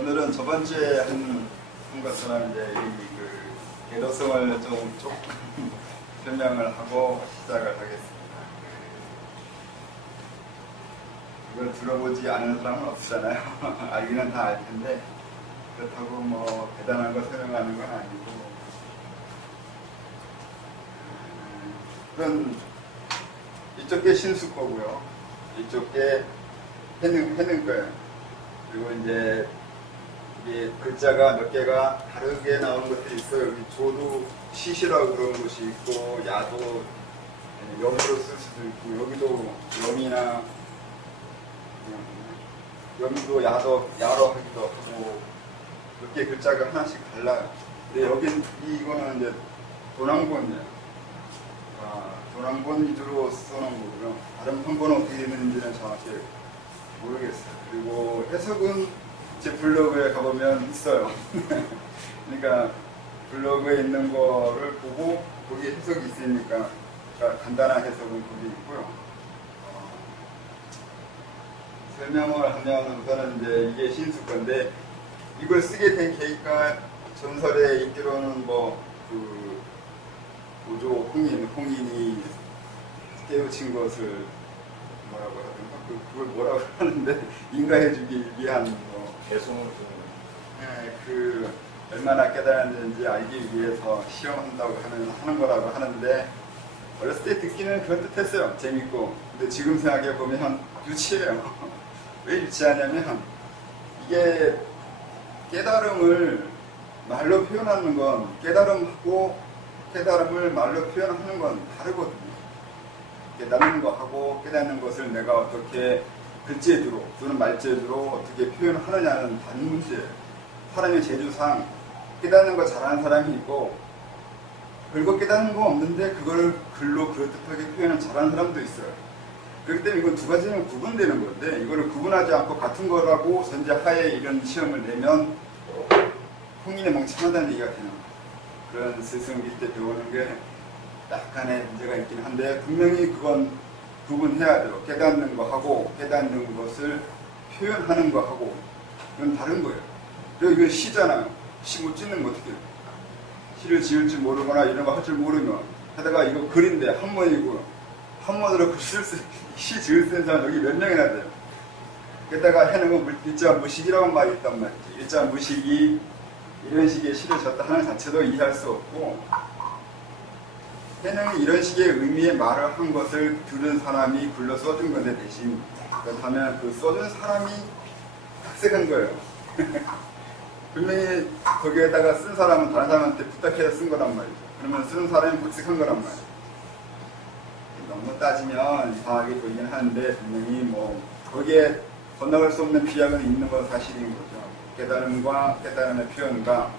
오늘은 저번 주에 한 것처럼 이제 그 개도성을 좀 설명을 하고 시작을 하겠습니다. 이걸 들어보지 않은 사람은 없잖아요. 알기는 다 알 텐데 그렇다고 뭐 대단한 거 설명하는 건 아니고 그건 이쪽 게 신수 거고요. 이쪽 게 해는 거예요. 그리고 이제 이게 글자가 몇 개가 다르게 나오는 것들이 있어요. 여기 조도 시시라고 그런 곳이 있고 야도 염으로 쓸 수도 있고 여기도 염이나 염도 야로 하기도 하고 몇 개 글자가 하나씩 달라요. 근데 여긴 이거는 이제 도난본이에요. 도난본 위주로 써놓은 거고요. 다른 판본은 어떻게 되는지는 정확히 모르겠어요. 그리고 해석은 제 블로그에 가보면 있어요. 그러니까 블로그에 있는 거를 보고 거기에 해석이 있으니까 간단한 해석은 거기 있고요. 설명을 하면 우선은 이제 이게 신수 건데 이걸 쓰게 된 계기가 전설에 있기로는 그 고조 홍인이 깨우친 것을 뭐라고 하던가 그걸 뭐라고 하는데 인가해주기 위한 배송을 그 얼마나 깨달았는지 알기 위해서 시험한다고 하는 거라고 하는데 어렸을 때 듣기는 그럴듯했어요. 재밌고. 근데 지금 생각해 보면 유치해요. 왜 유치하냐면 이게 깨달음을 말로 표현하는 건 깨달음을 말로 표현하는 건 다르거든요. 깨닫는 거하고 깨닫는 것을 내가 어떻게 글재주로 또는 말재주로 어떻게 표현하느냐는 다른 문제예요. 사람의 재주상 깨닫는 거 잘하는 사람이 있고 별거 깨닫는 거 없는데 그걸 글로 그럴듯하게 표현을 잘하는 사람도 있어요. 그렇기 때문에 이건 두 가지는 구분되는 건데 이거를 구분하지 않고 같은 거라고 전제하에 이런 시험을 내면 홍인의 멍청하다는 얘기가 되는 거예요. 그런 스승기 때 배우는 게 약간의 문제가 있긴 한데 분명히 그건 구분해야 돼요. 깨닫는 거하고 깨닫는 것을 표현하는 거하고 이건 다른 거예요. 그리고 이건 시잖아요. 시 못 짓는 거 어떻게 해요? 시를 지을 줄 모르거나 이런 거 할 줄 모르면 하다가 이거 글인데 한문이고 한문으로 시 지을 수 있는 사람 여기 몇 명이나 돼요. 게다가 해는 건 일자 무식이라고 말이 있단 말이죠. 일자 무식이 이런 식의 시를 졌다 하는 자체도 이해할 수 없고 해능이 이런 식의 의미의 말을 한 것을 들은 사람이 글로 써준 건데 대신 그렇다면 그 써준 사람이 학색한 거예요. 분명히 거기에다가 쓴 사람은 다른 사람한테 부탁해서 쓴 거란 말이죠. 그러면 쓴 사람이 학색한 거란 말이죠. 너무 따지면 이상하게 보이긴 하는데 분명히 거기에 건너갈 수 없는 비약은 있는 건 사실인 거죠. 깨달음과 깨달음의 표현과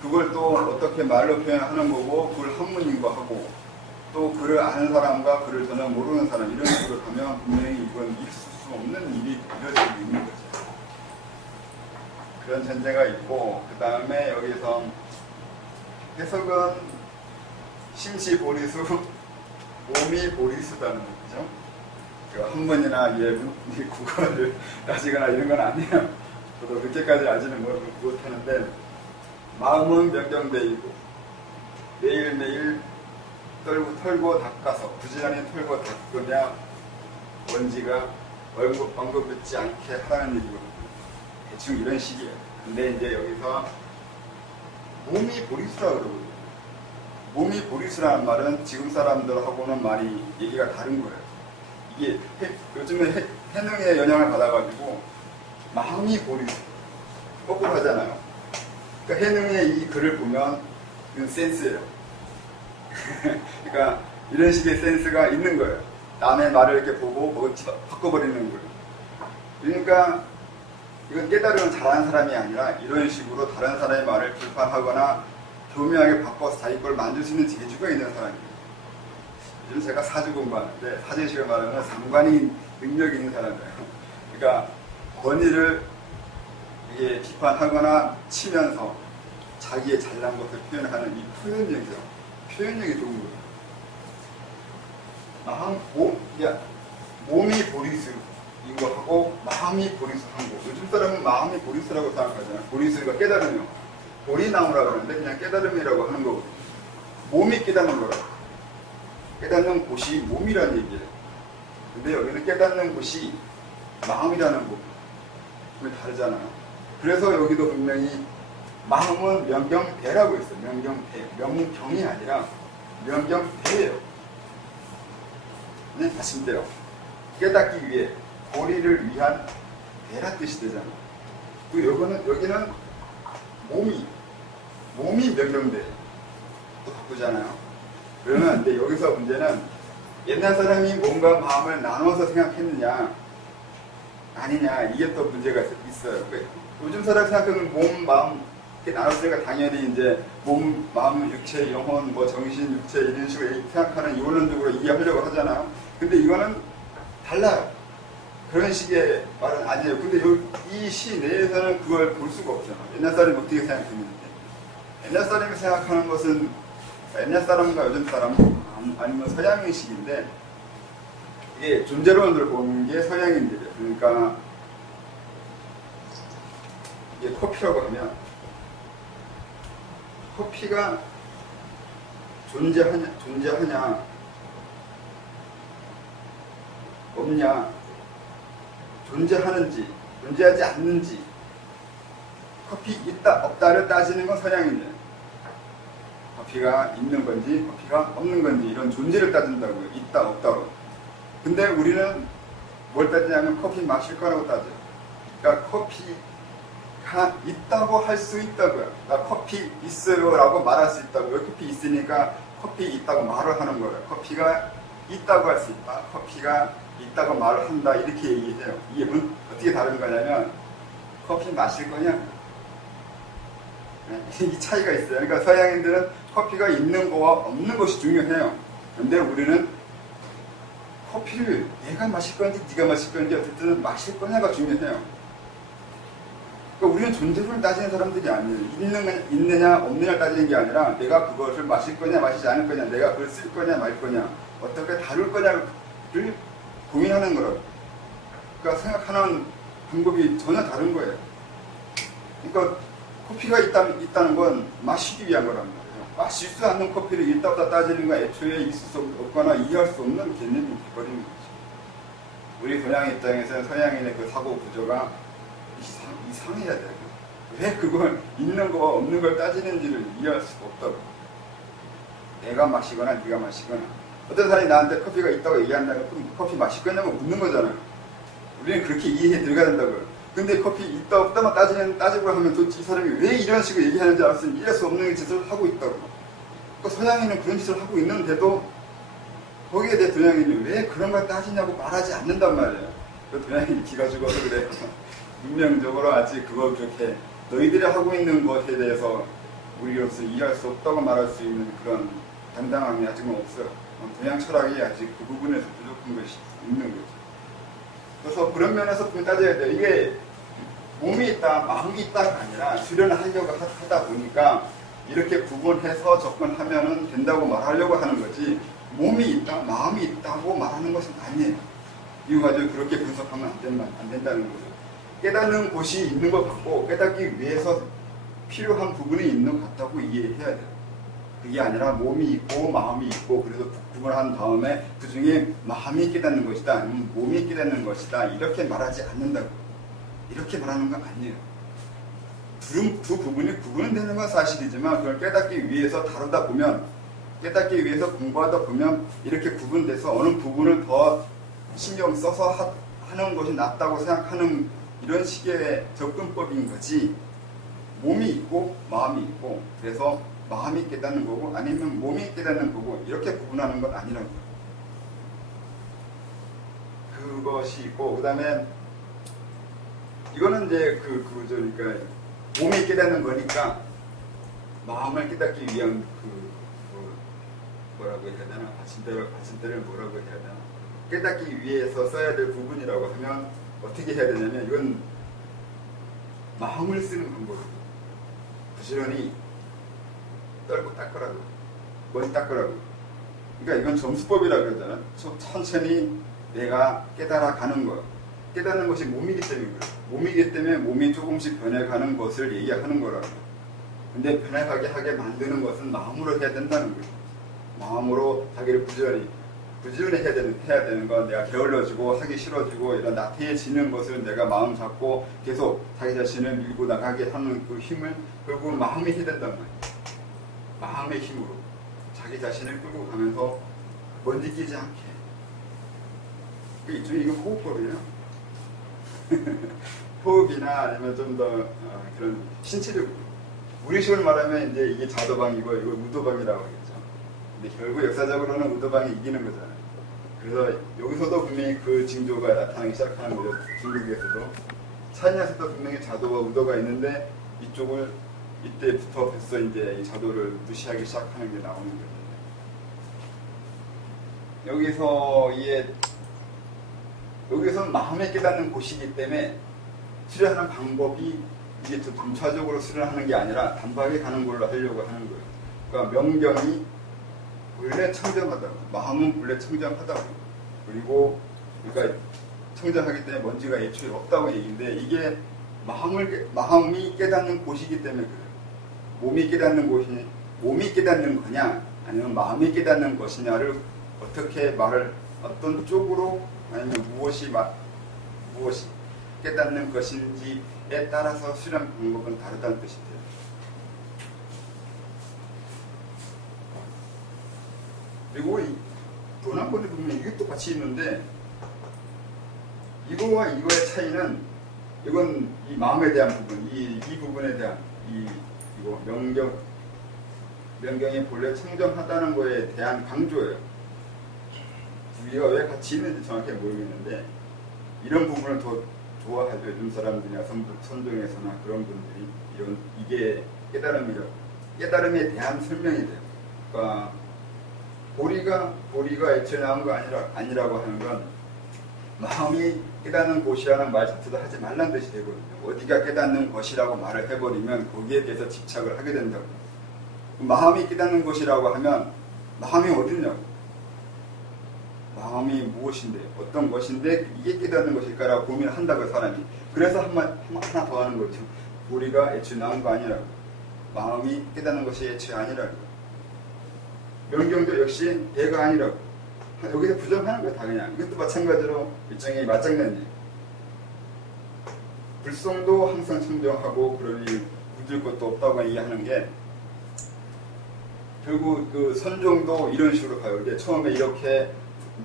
그걸 또 어떻게 말로 표현하는 거고 그걸 한문인 거 하고 또 글을 아는 사람과 글을 전혀 모르는 사람 이런 식으로 가면 분명히 이건 있을 수 없는 일이 이루어지고 있는 거죠. 그런 전제가 있고 그 다음에 여기서 해석은 심시보리수 오미보리수다는 거죠. 그 한문이나 예문, 국어를 따지거나 이런 건 아니에요. 저도 그렇게까지 아지는 못하는데 마음은 명경되이고 매일매일 털고 닦아서 부지런히 털고 닦으며 먼지가 언급받지 않게 하라는 얘기거든요. 대충 이런 식이에요. 근데 이제 여기서 몸이 보리수라고 그러거든요. 몸이 보리수라는 말은 지금 사람들하고는 말이 얘기가 다른 거예요. 이게 요즘에 해능의 영향을 받아가지고 마음이 보리수 거꾸로 하잖아요. 그러니까 해능의 이 글을 보면 이건 센스예요. 그러니까 이런 식의 센스가 있는 거예요. 남의 말을 이렇게 보고 바꿔버리는 거예요. 그러니까 이건 깨달음을 잘하는 사람이 아니라 이런 식으로 다른 사람의 말을 비판하거나 교묘하게 바꿔서 자기 걸 만들 수 있는 재주가 있는 사람이에요. 요즘 제가 사주 공부하는데 사주식을 말하면 상관이 능력이 있는 사람이에요. 그러니까 권위를 이게 비판하거나 치면서 자기의 잘난 것을 표현하는 이 표현력이죠. 표현력이 좋은 거예요. 몸이 보리수 이거하고 마음이 보리수한 거. 요즘 사람은 마음이 보리수라고 생각하잖아요. 보리수가 깨달음이요. 보리나무라고 하는데 그냥 깨달음이라고 하는 거고. 몸이 깨닫는 거라고. 깨닫는 곳이 몸이라는 얘기예요. 근데 여기는 깨닫는 곳이 마음이라는 거. 그게 다르잖아요. 그래서 여기도 분명히 마음은 명경대라고 했어요. 명경대. 명경이 아니라 명경대예요. 네, 말씀대로. 깨닫기 위해, 보리를 위한 대라 뜻이 되잖아요. 또 여기는 몸이 명경대. 또 바꾸잖아요. 그러면 근데 여기서 문제는 옛날 사람이 몸과 마음을 나눠서 생각했느냐, 아니냐, 이게 또 문제가 있어요. 요즘 사람 생각하는 몸, 마음, 이렇게 나눴으니까 당연히 이제 몸, 마음, 육체, 영혼, 뭐 정신, 육체 이런 식으로 생각하는 이원론적으로 이해하려고 하잖아요. 근데 이거는 달라요. 그런 식의 말은 아니에요. 근데 이 시 내에서는 그걸 볼 수가 없잖아요. 옛날 사람이 어떻게 생각했는지. 옛날 사람이 생각하는 것은 옛날 사람과 요즘 사람 아니면 서양인식인데 이게 존재론을 보는 게 서양인들이에요. 그러니까 이게 커피라고 하면 커피가 존재하냐 없냐, 존재하는지 존재하지 않는지, 커피 있다 없다를 따지는 건 서양인이에요. 커피가 있는 건지 커피가 없는 건지 이런 존재를 따진다고요. 있다 없다로. 근데 우리는 뭘 따지냐면 커피 마실 거라고 따져요. 그러니까 커피가 있다고 할 수 있다고요. 그러니까 커피 있어요 라고 말할 수 있다고요. 커피 있으니까 커피 있다고 말을 하는 거예요. 커피가 있다고 할 수 있다, 커피가 있다고 말을 한다, 이렇게 얘기해요. 이게 어떻게 다른 거냐면 커피 마실 거냐, 이 차이가 있어요. 그러니까 서양인들은 커피가 있는 거와 없는 것이 중요해요. 근데 우리는 커피를 내가 마실 건지 네가 마실 건지 어쨌든 마실 거냐가 중요해요. 그러니까 우리는 존재를 따지는 사람들이 아니에요. 있느냐 없느냐를 따지는 게 아니라 내가 그것을 마실 거냐 마시지 않을 거냐, 내가 그걸 쓸 거냐 말 거냐, 어떻게 다룰 거냐를 고민하는 거라고. 그러니까 생각하는 방법이 전혀 다른 거예요. 그러니까 커피가 있다는 건 마시기 위한 거란 말이에요. 마실 수 않는 커피를 있다 없다 따지는 건 애초에 있을 수 없거나 이해할 수 없는 개념이 되어버리는 거죠. 우리 서양 입장에서는 서양인의 그 사고 구조가 이상해야 돼요. 왜 그걸 있는 거와 없는 걸 따지는지를 이해할 수가 없다고. 내가 마시거나 네가 마시거나. 어떤 사람이 나한테 커피가 있다고 얘기한다면 그럼 커피 마실 거냐고 묻는 거잖아요. 우리는 그렇게 이해해 들어가야 된다고요. 근데 커피 있다 없다만 따지고 하면 도대체 이 사람이 왜 이런 식으로 얘기하는지 알았을 때 이해할 수 없는 짓을 하고 있다고. 그러니까 서양인은 그런 짓을 하고 있는데도 거기에 대해 동양인이 왜 그런 걸 따지냐고 말하지 않는단 말이에요. 그 동양인이 기가 죽어서 그래. 문명적으로 아직 그걸 그렇게 너희들이 하고 있는 것에 대해서 우리로서 이해할 수 없다고 말할 수 있는 그런 당당함이 아직은 없어요. 동양 철학이 아직 그 부분에서 부족한 것이 있는 거죠. 그래서 그런 면에서 따져야 돼요. 이게 몸이 있다, 마음이 있다가 아니라 수련하려고 하다 보니까 이렇게 구분해서 접근하면 된다고 말하려고 하는 거지, 몸이 있다, 마음이 있다고 말하는 것은 아니에요. 이거 가지고 그렇게 분석하면 안 된다는 거죠. 깨닫는 곳이 있는 것 같고 깨닫기 위해서 필요한 부분이 있는 것 같다고 이해해야 돼요. 그게 아니라 몸이 있고 마음이 있고 그래서 구분한 다음에 그 중에 마음이 깨닫는 것이다 아니면 몸이 깨닫는 것이다 이렇게 말하지 않는다고. 이렇게 말하는 건 아니에요. 두 부분이 구분은 되는 건 사실이지만 그걸 깨닫기 위해서 다루다 보면, 깨닫기 위해서 공부하다 보면 이렇게 구분돼서 어느 부분을 더 신경 써서 하는 것이 낫다고 생각하는 이런 식의 접근법인 거지, 몸이 있고 마음이 있고 그래서 마음이 깨닫는 거고 아니면 몸이 깨닫는 거고 이렇게 구분하는 건 아니라고. 그것이 있고 그 다음에 이거는 이제 그러니까 몸이 깨닫는 거니까 마음을 깨닫기 위한 뭐라고 해야 되나, 받침대를 뭐라고 해야 되나, 깨닫기 위해서 써야 될 부분이라고 하면 어떻게 해야 되냐면 이건 마음을 쓰는 방법이에요. 부지런히 떨고 닦으라고, 머리 닦으라고. 그러니까 이건 점수법이라고 그러잖아. 천천히 내가 깨달아 가는 거. 깨닫는 것이 몸이기 때문에 그래요. 몸이기 때문에 몸이 조금씩 변해가는 것을 얘기하는 거라고. 근데 변해가게 하게 만드는 것은 마음으로 해야 된다는 거예요. 마음으로 자기를 부지런히 해야 되는 건 내가 게을러지고 하기 싫어지고 이런 나태해지는 것을 내가 마음 잡고 계속 자기 자신을 밀고 나가게 하는 그 힘을 결국 마음이 해야 된단 말이에요. 마음의 힘으로 자기 자신을 끌고 가면서 먼지 끼지 않게. 이거 호흡법이에요. 호흡이나 아니면 좀 더 그런 신체적으로. 우리식으로 말하면 이제 이게 자도방이고 이거 우도방이라고 하겠죠. 근데 결국 역사적으로는 우도방이 이기는 거잖아요. 그래서 여기서도 분명히 그 징조가 나타나기 시작하는 거죠. 중국에서도. 차이나에서도 분명히 자도와 우도가 있는데 이쪽을 이때부터 벌써 이제 이 자도를 무시하기 시작하는 게 나오는 거죠. 여기서는 마음에 깨닫는 곳이기 때문에 수련하는 방법이 이게 더 점차적으로 수련하는 게 아니라 단박에 가는 걸로 하려고 하는 거예요. 그러니까 명경이 원래 청정하다고, 마음은 원래 청정하다고. 그리고 그러니까 청정하기 때문에 먼지가 애초에 없다고 얘기인데 이게 마음이 깨닫는 곳이기 때문에 그래요. 몸이 깨닫는 거냐 아니면 마음이 깨닫는 것이냐를 어떻게 말을 어떤 쪽으로 아니면 무엇이 깨닫는 것인지에 따라서 수련 방법은 다르다는 뜻이 돼요. 그리고 도난권에 보면 이게 똑같이 있는데 이거와 이거의 차이는 이건 이 마음에 대한 부분, 이 부분에 대한 이거 명경이 본래 청정하다는 거에 대한 강조예요. 두 개가 왜 같이 있는지 정확히 모르겠는데 이런 부분을 더 좋아하죠. 요즘 사람들이나 선종에서나 그런 분들이 이게 깨달음에 대한 설명이 돼요. 그러니까 보리가 애초에 나온 거 아니라고 하는 건 마음이 깨닫는 곳이라는 말 자체도 하지 말란 뜻이 되거든요. 어디가 깨닫는 것이라고 말을 해버리면 거기에 대해서 집착을 하게 된다고. 마음이 깨닫는 것이라고 하면 마음이 어디냐고. 마음이 무엇인데 어떤 것인데 이게 깨닫는 것일까라고 고민을 한다고 사람이. 그래서 하나 더 하는 거죠. 보리가 애초에 나온 거 아니라고. 마음이 깨닫는 것이 애초에 아니라고. 명경도 역시 애가 아니라고. 여기서 부정하는 거야 다 그냥. 이것도 마찬가지로 일종의 맞장난이에요. 불성도 항상 청정하고 그러니 묻을 것도 없다고 얘기하는 게 결국 그 선종도 이런 식으로 가요. 이제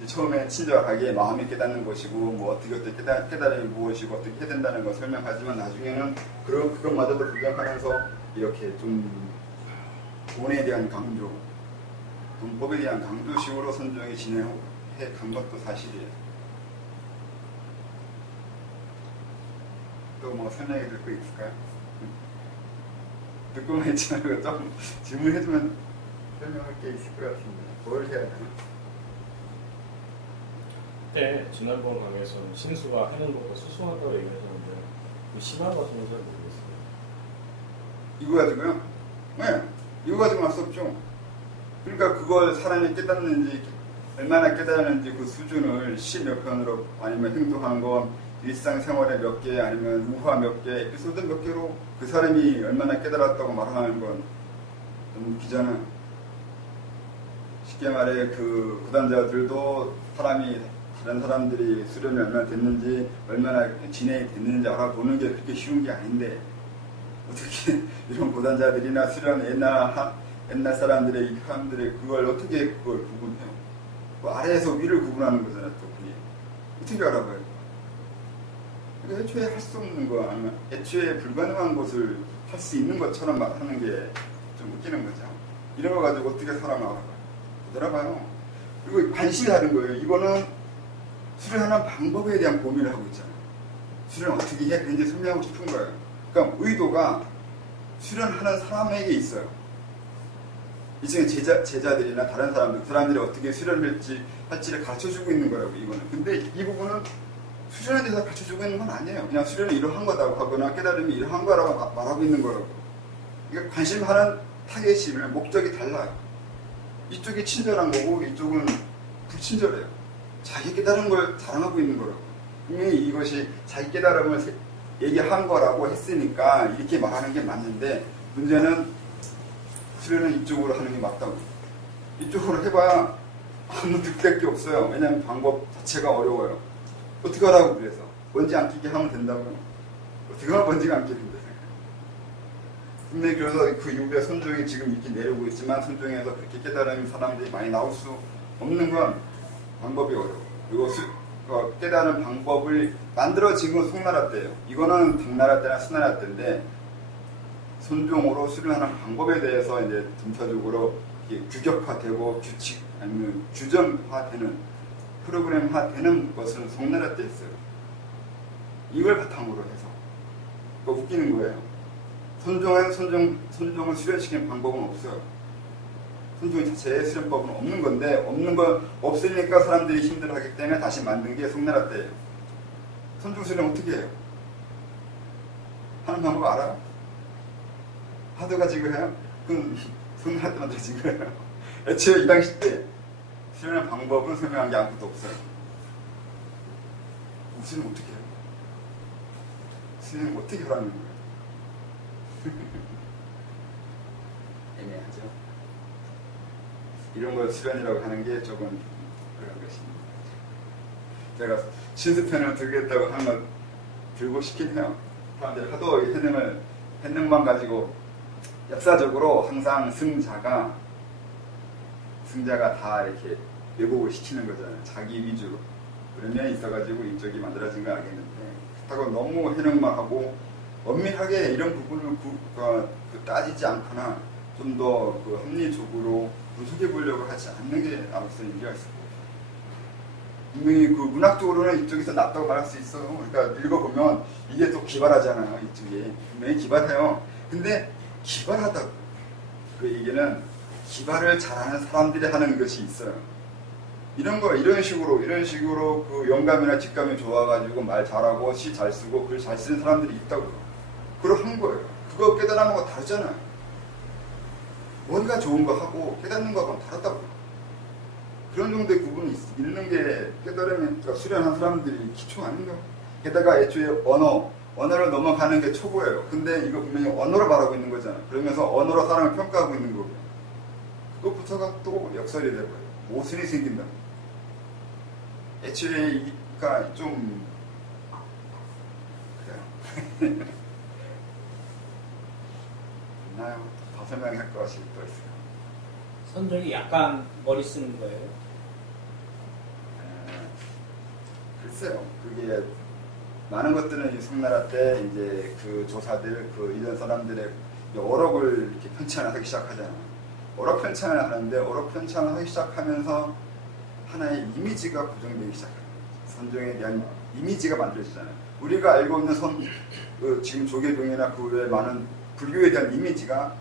처음에 친절하게 마음이 깨닫는 것이고 뭐 어떻게 깨달음이 무엇이고 어떻게 해야 된다는 거 설명하지만 나중에는 그것마저도 부정하면서 이렇게 좀 돈에 대한 강조, 돈법에 대한 강조식으로 선종이 진행해 간 것도 사실이에요. 또 뭐 설명해 줄 거 있을까요? 듣고만 있지 말고 좀 질문해주면 설명할 게 있을 것 같은데 뭘 해야 되나? 그때 지난번 강의에서는 신수가 하는 것과 수수하다고 얘기하셨는데 그 심화가 좀 잘 모르겠어요. 이거 가지고요? 네, 이거 가지고 할 수 없죠. 그러니까 그걸 사람이 깨닫는지 얼마나 깨달았는지 그 수준을 시 몇 편으로 아니면 행동하는 건 일상생활에 몇 개 아니면 우화 몇 개 에피소드 몇 개로 그 사람이 얼마나 깨달았다고 말하는 건 너무 웃기잖아. 쉽게 말해 그 구단자들도 다른 사람들이 수련이 얼마나 됐는지 얼마나 진행이 됐는지 알아보는 게 그렇게 쉬운 게 아닌데 어떻게 이런 고단자들이나 수련 옛날 사람들의 이 사람들의 그걸 어떻게 그걸 구분해요? 그 아래에서 위를 구분하는 거잖아요. 또 그게 어떻게 알아봐요? 그러니까 애초에 할 수 없는 거 아니면 애초에 불가능한 것을 할 수 있는 것처럼 말하는 게 좀 웃기는 거죠. 이런 거 가지고 어떻게 사람을 알아봐요? 못 알아봐요. 그리고 관심이 다른 거예요. 이거는 수련하는 방법에 대한 고민을 하고 있잖아요. 수련 어떻게 해야 되는지 설명하고 싶은 거예요. 그러니까 의도가 수련하는 사람에게 있어요. 이중에 제자들이나 다른 사람들이 어떻게 수련을 할지를 가르쳐주고 있는 거라고, 이거는. 근데 이 부분은 수련에 대해서 가르쳐주고 있는 건 아니에요. 그냥 수련이 이러한 거라고 하거나 깨달음이 이러한 거라고 말하고 있는 거라고. 그러니까 관심하는 타겟이, 목적이 달라요. 이쪽이 친절한 거고 이쪽은 불친절해요. 자기 깨달은 걸 자랑하고 있는 거라고. 분명히 이것이 자기 깨달음을 얘기한 거라고 했으니까 이렇게 말하는 게 맞는데, 문제는 수련은 이쪽으로 하는 게 맞다고. 이쪽으로 해봐야 아무 득될 게 없어요. 왜냐하면 방법 자체가 어려워요. 어떻게 하라고 그래서? 먼지 안 끼게 하면 된다고요. 어떻게 하면 먼지가 안 끼는데. 근데 그래서 그 이후에 선종이 지금 이렇게 내려오고 있지만, 선종에서 그렇게 깨달은 사람들이 많이 나올 수 없는 건 방법이 어려워. 그리고 깨달은 방법을 만들어진 건 송나라 때예요. 이거는 당나라 때나 수나라 때인데, 선종으로 수련하는 방법에 대해서 이제 점차적으로 규격화되고 규칙 아니면 규정화되는, 프로그램화되는 것은 송나라 때 했어요. 이걸 바탕으로 해서. 그러니까 웃기는 거예요. 선종을 수련시키는 방법은 없어요. 선종 자체의 수련법은 없는 건데, 없는 거 없으니까 사람들이 힘들어하기 때문에 다시 만든 게 송나라 때예요. 선종 수련 어떻게 해요? 하는 방법 알아요? 하도 가지고 해요? 그건 송나라 때 만들어진 거예요. 애초에 이 당시 때 수련의 방법은 설명한 게 아무것도 없어요. 수련 어떻게 해요? 수련 어떻게 하라는 거예요? 애매하죠. 이런 걸 수련이라고 하는 게 조금 그런 것입니다. 제가 신수편을 들겠다고 하는 건 들고 싶긴 해요. 사람들이 하도 해능만 가지고, 역사적으로 항상 승자가 다 이렇게 왜곡을 시키는 거잖아요. 자기 위주로. 그런 면이 있어가지고 이쪽이 만들어진 건 알겠는데, 그렇다고 너무 해능만 하고 엄밀하게 이런 부분을 따지지 않거나 좀 더 합리적으로 분석해 보려고 하지 않는 게 나로서 인기가 있을 거예요. 분명히 그 문학적으로는 이쪽에서 낫다고 말할 수 있어요. 그러니까 읽어보면 이게 또 기발하잖아요. 이쪽이 분명히 기발해요. 근데 기발하다고, 그 얘기는 기발을 잘하는 사람들이 하는 것이 있어요. 이런 식으로 그 영감이나 직감이 좋아가지고 말 잘하고 시 잘 쓰고 글 잘 쓰는 사람들이 있다고요. 그걸 한 거예요. 그거 깨달은 거가 다르잖아요. 뭔가 좋은 거 하고 깨닫는 거하고는 다르다고요. 그런 정도의 구분이 있는 게 깨달으면, 그러니까 수련한 사람들이 기초 아닌가? 게다가 애초에 언어를 넘어가는 게 초보예요. 근데 이거 분명히 언어로 말하고 있는 거잖아요. 그러면서 언어로 사람을 평가하고 있는 거고요. 그것부터가 또 역설이 돼버려요. 모순이 생긴다. 애초에 그러니까 좀 그래요. 있나요? 더 설명할 것이 또 있어요. 선종이 약간 머리 쓰는 거예요? 글쎄요. 그게 많은 것들은 이 송나라 때 이제 그 조사들, 이런 사람들의 어록을 이렇게 편찬을 하기 시작하잖아요. 어록 편찬을 하는데, 어록 편찬을 하기 시작하면서 하나의 이미지가 고정되기 시작합니다. 선종에 대한 이미지가 만들어지잖아요. 우리가 알고 있는 지금 조계종이나 그 외에 많은 불교에 대한 이미지가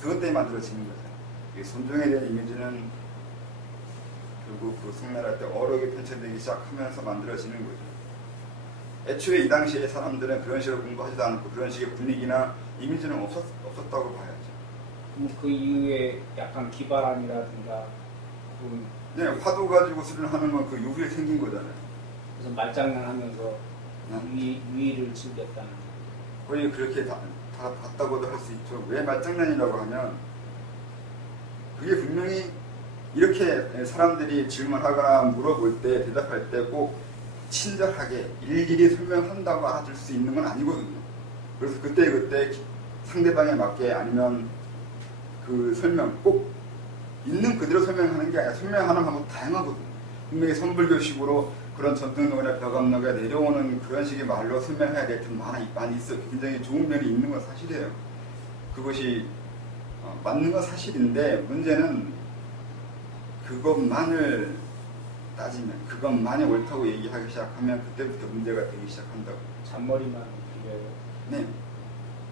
그것 때문에 만들어지는 거죠. 선종에 대한 이미지는 결국 그 송나라 때 어록이 편찬되기 시작하면서 만들어지는 거죠. 애초에 이 당시에 사람들은 그런 식으로 공부하지도 않고 그런 식의 분위기나 이미지는 없었다고 봐야죠. 그럼 그 이후에 약간 기발함이라든가 네, 화두 가지고 수련하는 건 그 이후에 생긴 거잖아요. 그래서 말장난하면서 위를 즐겼다는. 거의 그렇게 다 봤다고도 할 수 있죠. 왜 말장난이라고 하면, 그게 분명히 이렇게 사람들이 질문하거나 물어볼 때, 대답할 때 꼭 친절하게 일일이 설명한다고 알아들 수 있는 건 아니거든요. 그래서 그때 상대방에 맞게, 아니면 그 설명 꼭 있는 그대로 설명하는 게 아니라 설명하는 방법 다양하거든요. 분명히 선불교식으로 그런 전통론이나 벽암록에 내려오는 그런 식의 말로 설명해야 될 듯 많이 있어요. 굉장히 좋은 면이 있는 건 사실이에요. 그것이 맞는 건 사실인데, 문제는 그것만을 따지면, 그것만이 옳다고 얘기하기 시작하면 그때부터 문제가 되기 시작한다고. 잔머리만 길어요. 네.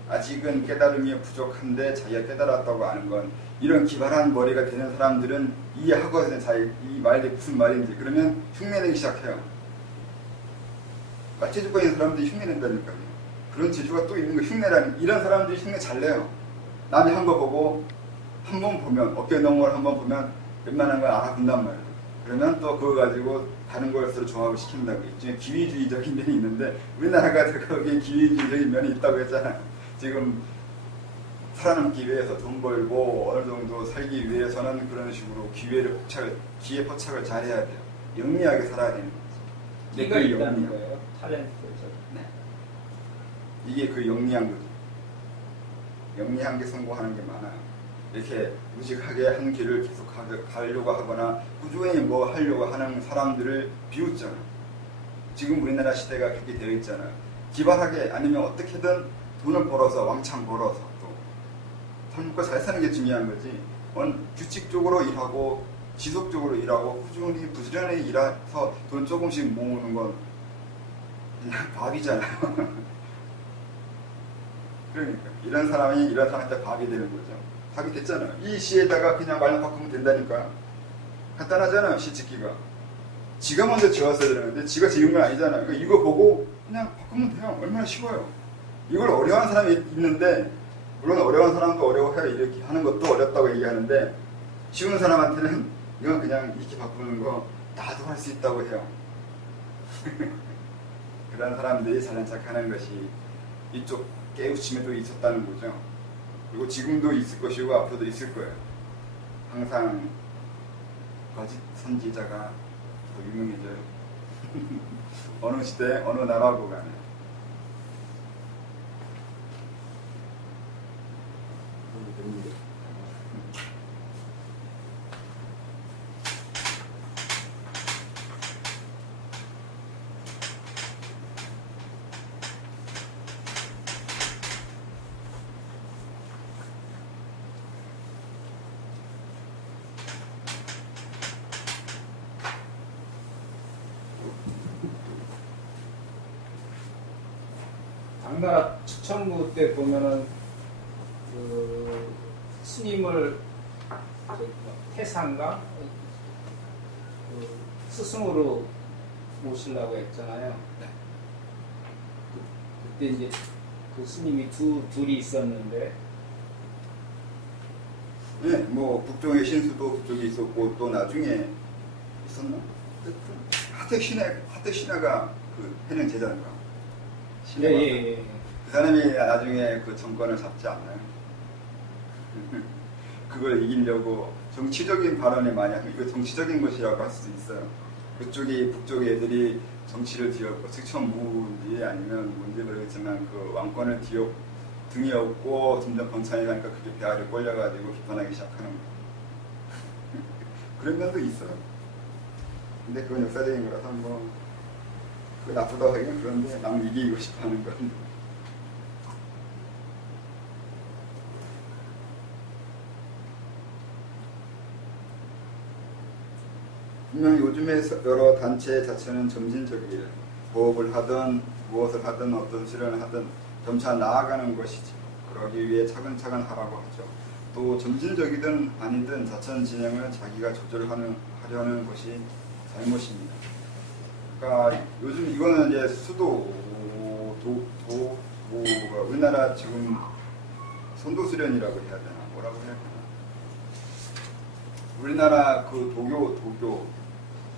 아직은 깨달음이 부족한데 자기가 깨달았다고 아는 건, 이런 기발한 머리가 되는 사람들은 이해하거든요. 이 말이 무슨 말인지. 그러면 흉내내기 시작해요. 말재주가 있는 사람들이 흉내낸다니까요. 그런 재주가 또 있는 거, 흉내라는. 이런 사람들이 흉내 잘 내요. 남이 한 거 보고 한 번 보면, 어깨 너머를 한 번 보면 웬만한 걸 알아본단 말이에요. 그러면 또 그거 가지고 다른 것으로 종합을 시킨다고. 일종의 기회주의적인 면이 있는데 우리나라가 거기에 기회주의적인 면이 있다고 했잖아요. 지금 살아남기 위해서 돈 벌고 어느 정도 살기 위해서는 그런 식으로 기회 포착을 잘해야 돼요. 영리하게 살아야 되는 거죠. 끼가 있다는 거예요. 탤런트죠. 네. 이게 그 영리한 거죠. 영리한 게 성공하는 게 많아요. 이렇게 무식하게 한 길을 계속 가려고 하거나 꾸준히 뭐 하려고 하는 사람들을 비웃잖아. 지금 우리나라 시대가 그렇게 되어 있잖아요. 기발하게 아니면 어떻게든 돈을 벌어서 왕창 벌어서 또 먹고 잘 사는 게 중요한 거지. 규칙적으로 일하고 지속적으로 일하고 꾸준히 부지런히 일해서 돈 조금씩 모으는 건 그냥 밥이잖아요. 그러니까 이런 사람이 이런 사람한테 밥이 되는 거죠. 밥이 됐잖아요. 이 시에다가 그냥 말만 바꾸면 된다니까. 간단하잖아요. 시 짓기가. 지가 먼저 지었어야 되는데 지가 지은 건 아니잖아요. 그러니까 이거 보고 그냥 바꾸면 돼요. 얼마나 쉬워요. 이걸 어려워하는 사람이 있는데 물론 어려운 사람도 어려워해요. 이렇게 하는 것도 어렵다고 얘기하는데 쉬운 사람한테는 이건 그냥 이렇게 바꾸는 거 나도 할 수 있다고 해요. 그런 사람들이 잘난 척하는 것이 이쪽 깨우침에도 있었다는 거죠. 그리고 지금도 있을 것이고 앞으로도 있을 거예요. 항상 거짓 선지자가 더 유명해져요. 어느 시대, 어느 나라고 간에. 당나라 추천부 때 보면은 그 스님을 태산가 그 스승으로 모시려고 했잖아요. 그때 이제 그 스님이 둘이 있었는데. 네, 뭐 북쪽의 신수도 그쪽에 있었고 또 나중에 있었나? 하택 신하가 그 해낸 제자인가? 예. 그 사람이 나중에 그 정권을 잡지 않나요? 그걸 이기려고 정치적인 발언을 많이 하면 이거 정치적인 것이라고 할 수도 있어요. 그쪽이 북쪽 애들이 정치를 뒤엎고 측천무인지 아니면 뭔지 모르겠지만 그 왕권을 등에 업고 점점 번창해 가니까 그게 배알이 꼴려가지고 비판하기 시작하는 거예요. 그런 면도 있어요. 근데 그건 역사적인 거라서 뭐 그 나쁘다고 하기는 그런데 남 이기고 싶어 하는 건. 분명 요즘에 여러 단체 자체는 점진적이에요. 보업을 하든 무엇을 하든 어떤 수련을 하든 점차 나아가는 것이지. 그러기 위해 차근차근 하라고 하죠. 또 점진적이든 아니든 자천 진영을 자기가 조절하려는 것이 잘못입니다. 그러니까 요즘 이거는 이제 우리나라 지금 선도수련이라고 해야 되나 뭐라고 해야 되나 우리나라 그 도교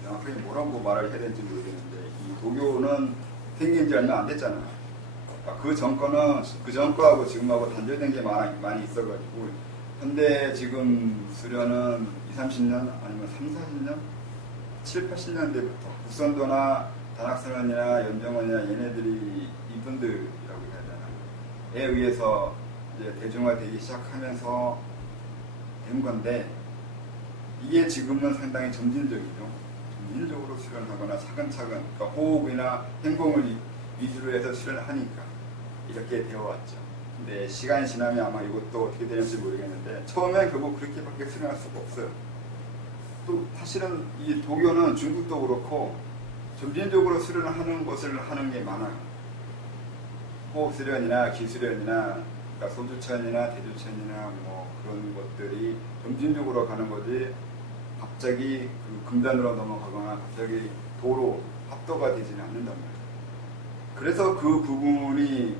정확하게 뭐라고 말을 해야 될지 모르겠는데 이 도교는 생긴 지 얼마 안 됐잖아요. 그러니까 그 전과하고 지금하고 단절된 게 많이 있어가지고 현대 지금 수련은 20, 30년 아니면 3, 40년 7, 80년대부터 국선도나 단학선원이나 연정원이나 얘네들이 이분들이라고 해야 되나 에 의해서 이제 대중화되기 시작하면서 된 건데 이게 지금은 상당히 점진적이죠. 점진적으로 수련하거나 차근차근 그러니까 호흡이나 행동을 위주로 해서 수련을 하니까 이렇게 되어왔죠. 근데 시간이 지나면 아마 이것도 어떻게 되는지 모르겠는데 처음엔 결국 그렇게밖에 수련할 수가 없어요. 또 사실은 이 도교는 중국도 그렇고 점진적으로 수련을 하는 것을 하는 게 많아요. 호흡 수련이나 기수련이나 그러니까 소주천이나 대주천이나 뭐 그런 것들이 점진적으로 가는 거지 갑자기 그 금단으로 넘어가거나 갑자기 도로 합도가 되지는 않는단 말이에요. 그래서 그 부분이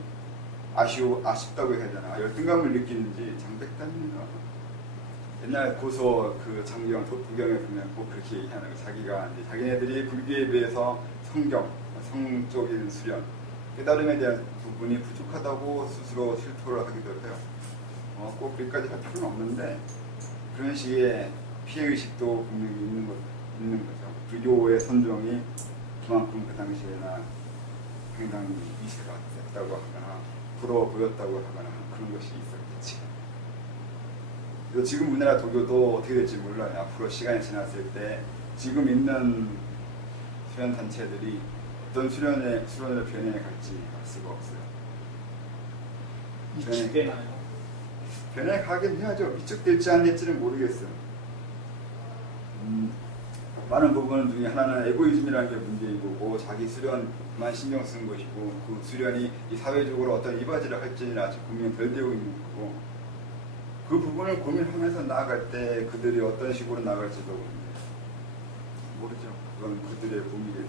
아쉽다고 해야 되나 열등감을 느끼는지 장백단인가 옛날 고소 그 장경 독후경에 보면 꼭 그렇게 얘기하는 거. 자기가 이제 자기네들이 불교에 비해서 성경, 성적인 수련, 깨달음에 대한 부분이 부족하다고 스스로 실토를 하기도 해요. 꼭 그기까지 할 필요는 없는데 그런 식의 피해의식도 분명히 있는 거죠. 불교의 선종이 그만큼 그 당시에나 상당히 위세가 됐다고 하거나 부러워 보였다고 하거나 그런 것이 있었겠지. 그리고 지금 우리나라 도교도 어떻게 될지 몰라요. 앞으로 시간이 지났을 때 지금 있는 수련 단체들이 어떤 수련으로 변해 갈지 알 수가 없어요. 위축되나요? 변해 가긴 해야죠. 위축될지 안 될지는 모르겠어요. 많은 부분 중에 하나는 에고이즘이라는 게 문제이고 자기 수련만 신경 쓴 것이고 그 수련이 이 사회적으로 어떤 이바지를 할지는 아직 고민이 덜 되고 있는 거고 그 부분을 고민하면서 나아갈 때 그들이 어떤 식으로 나아갈지도 모르죠. 그건 그들의 고민이겠지.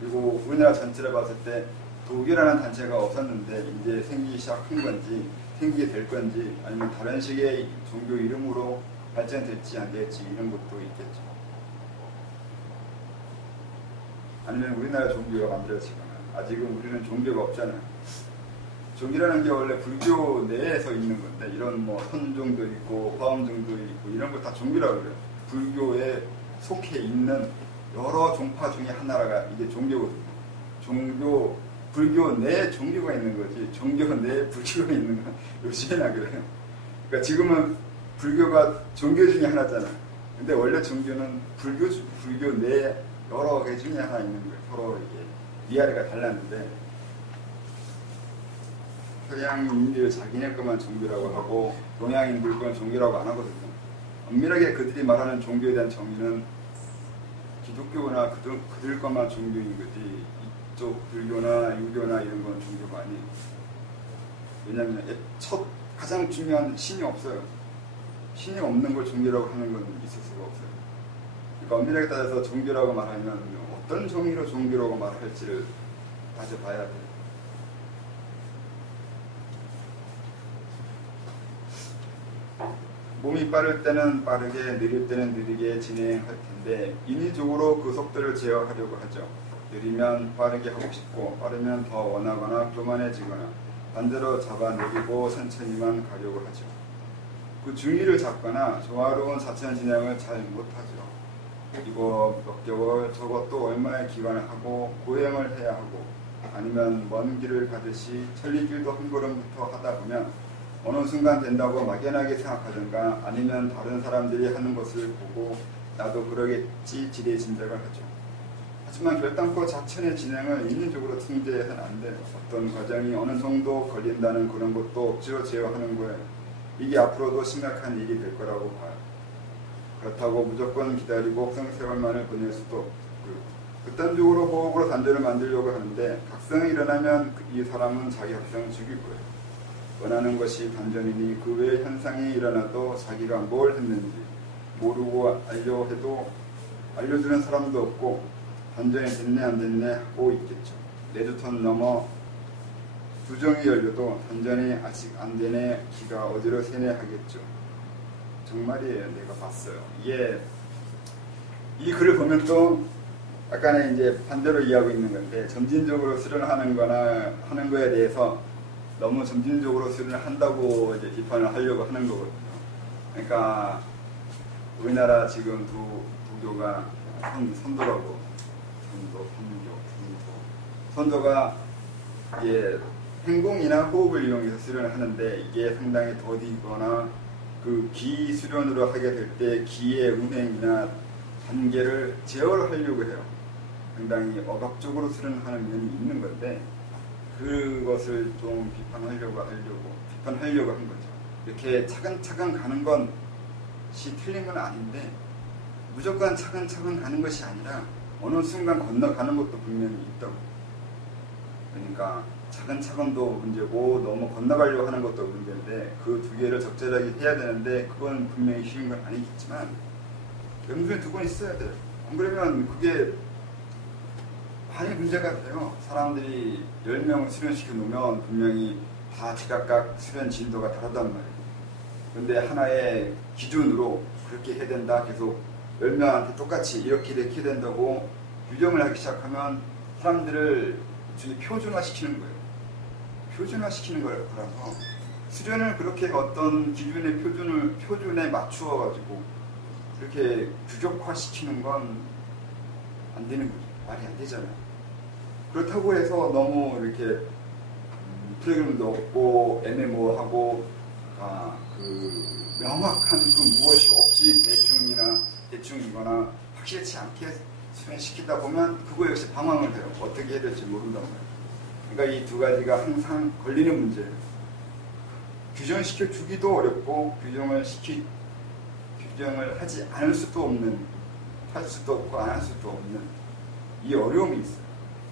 그리고 우리나라 전체를 봤을 때 도교라는 단체가 없었는데 이제 생기기 시작한 건지 생기게 될 건지 아니면 다른 식의 종교 이름으로 발전될지 안 될지 이런 것도 있겠죠. 아니면 우리나라 종교가 만들어지거나 아직은 우리는 종교가 없잖아요. 종교라는 게 원래 불교 내에서 있는 건데 이런 뭐 선종도 있고 화엄종도 있고 이런 거 다 종교라고 그래요. 불교에 속해 있는 여러 종파 중에 하나가 이게 종교거든요. 불교 내에 종교가 있는 거지 종교 내에 불교가 있는 건 요즘에나 그래요. 그러니까 지금은 불교가 종교 중에 하나잖아요. 근데 원래 종교는 불교 내에 여러 개 중에 하나 있는 거예요. 서로 이게 위아래가 달랐는데 서양인들 자기네 것만 종교라고 하고 동양인들 건 종교라고 안 하거든요. 엄밀하게 그들이 말하는 종교에 대한 정의는 기독교나 그들 것만 종교인 거지 이쪽 불교나 유교나 이런 건 종교가 아니에요. 왜냐하면 가장 중요한 신이 없어요. 신이 없는 걸 종교라고 하는 건 있을 수가 없어요. 그러니까 엄밀하게 따져서 종교라고 말하면 어떤 정의로 종교라고 말할지를 따져봐야 돼요. 몸이 빠를 때는 빠르게 느릴 때는 느리게 진행할 텐데 인위적으로 그 속도를 제어하려고 하죠. 느리면 빠르게 하고 싶고 빠르면 더 원하거나 교만해지거나 반대로 잡아 느리고 천천히만 가려고 하죠. 그 중의를 잡거나 조화로운 자천 진행을 잘 못하죠. 이거 몇 개월 저것도 얼마의 기간을 하고 고행을 해야 하고 아니면 먼 길을 가듯이 천리길도 한 걸음부터 하다 보면 어느 순간 된다고 막연하게 생각하든가 아니면 다른 사람들이 하는 것을 보고 나도 그러겠지 지레짐작을 하죠. 하지만 결단코 자천의 진행을 인위적으로 통제해서는 안 돼요. 어떤 과정이 어느 정도 걸린다는 그런 것도 억지로 제어하는 거예요. 이게 앞으로도 심각한 일이 될 거라고 봐요. 그렇다고 무조건 기다리고 성세월만을 보낼 수도 없고 극단적으로 호흡으로 단절을 만들려고 하는데 각성이 일어나면 이 사람은 자기 각성을 죽일 거예요. 원하는 것이 단전이니 그 외의 현상이 일어나도 자기가 뭘 했는지 모르고 알려 해도 알려주는 사람도 없고 단전이 됐네 안 됐네 하고 있겠죠. 4주 넘어 두정이 열려도 단전이 아직 안 되네 기가 어디로 새네 하겠죠. 정말이에요. 내가 봤어요. 이 글을 보면 또 약간의 이제 반대로 이해하고 있는 건데 점진적으로 수련하는 거나 하는 거에 대해서 너무 점진적으로 수련을 한다고 이제 비판을 하려고 하는 거거든요. 그러니까 우리나라 지금 도교가 선도라고 선도가 행공이나 호흡을 이용해서 수련을 하는데 이게 상당히 더디거나 그 기 수련으로 하게 될 때 기의 운행이나 단계를 제어를 하려고 해요. 상당히 억압적으로 수련하는 면이 있는 건데 그것을 좀 비판하려고 한 거죠. 이렇게 차근차근 가는 것이 틀린 건 아닌데 무조건 차근차근 가는 것이 아니라 어느 순간 건너가는 것도 분명히 있다고. 그러니까 차근차근도 문제고 너무 건너가려고 하는 것도 문제인데 그 두 개를 적절하게 해야 되는데 그건 분명히 쉬운 건 아니겠지만 염두에 두고 있어야 돼요. 안 그러면 그게 많이 문제가 돼요. 사람들이 10명을 수련시켜 놓으면 분명히 다 제각각 수련 진도가 다르단 말이에요. 근데 하나의 기준으로 그렇게 해야 된다. 계속 10명한테 똑같이 이렇게 된다고 규정을 하기 시작하면 사람들을 일종의 표준화시키는 거예요. 표준화시키는 거라서 수련을 그렇게 어떤 기준의 표준에 맞추어 가지고 그렇게 규격화시키는 건 안 되는 거죠. 말이 안 되잖아요. 그렇다고 해서 너무 이렇게 프로그램도 없고 애매모호하고 그 명확한 그 무엇이 없이 대충이거나 확실치 않게 수련시키다 보면 그거 역시 방황을 해요. 어떻게 해야 될지 모른단 말이에요. 그러니까 이 두 가지가 항상 걸리는 문제예요. 규정을 시켜주기도 어렵고 규정을 하지 않을 수도 없는, 할 수도 없고 안 할 수도 없는 이 어려움이 있어요.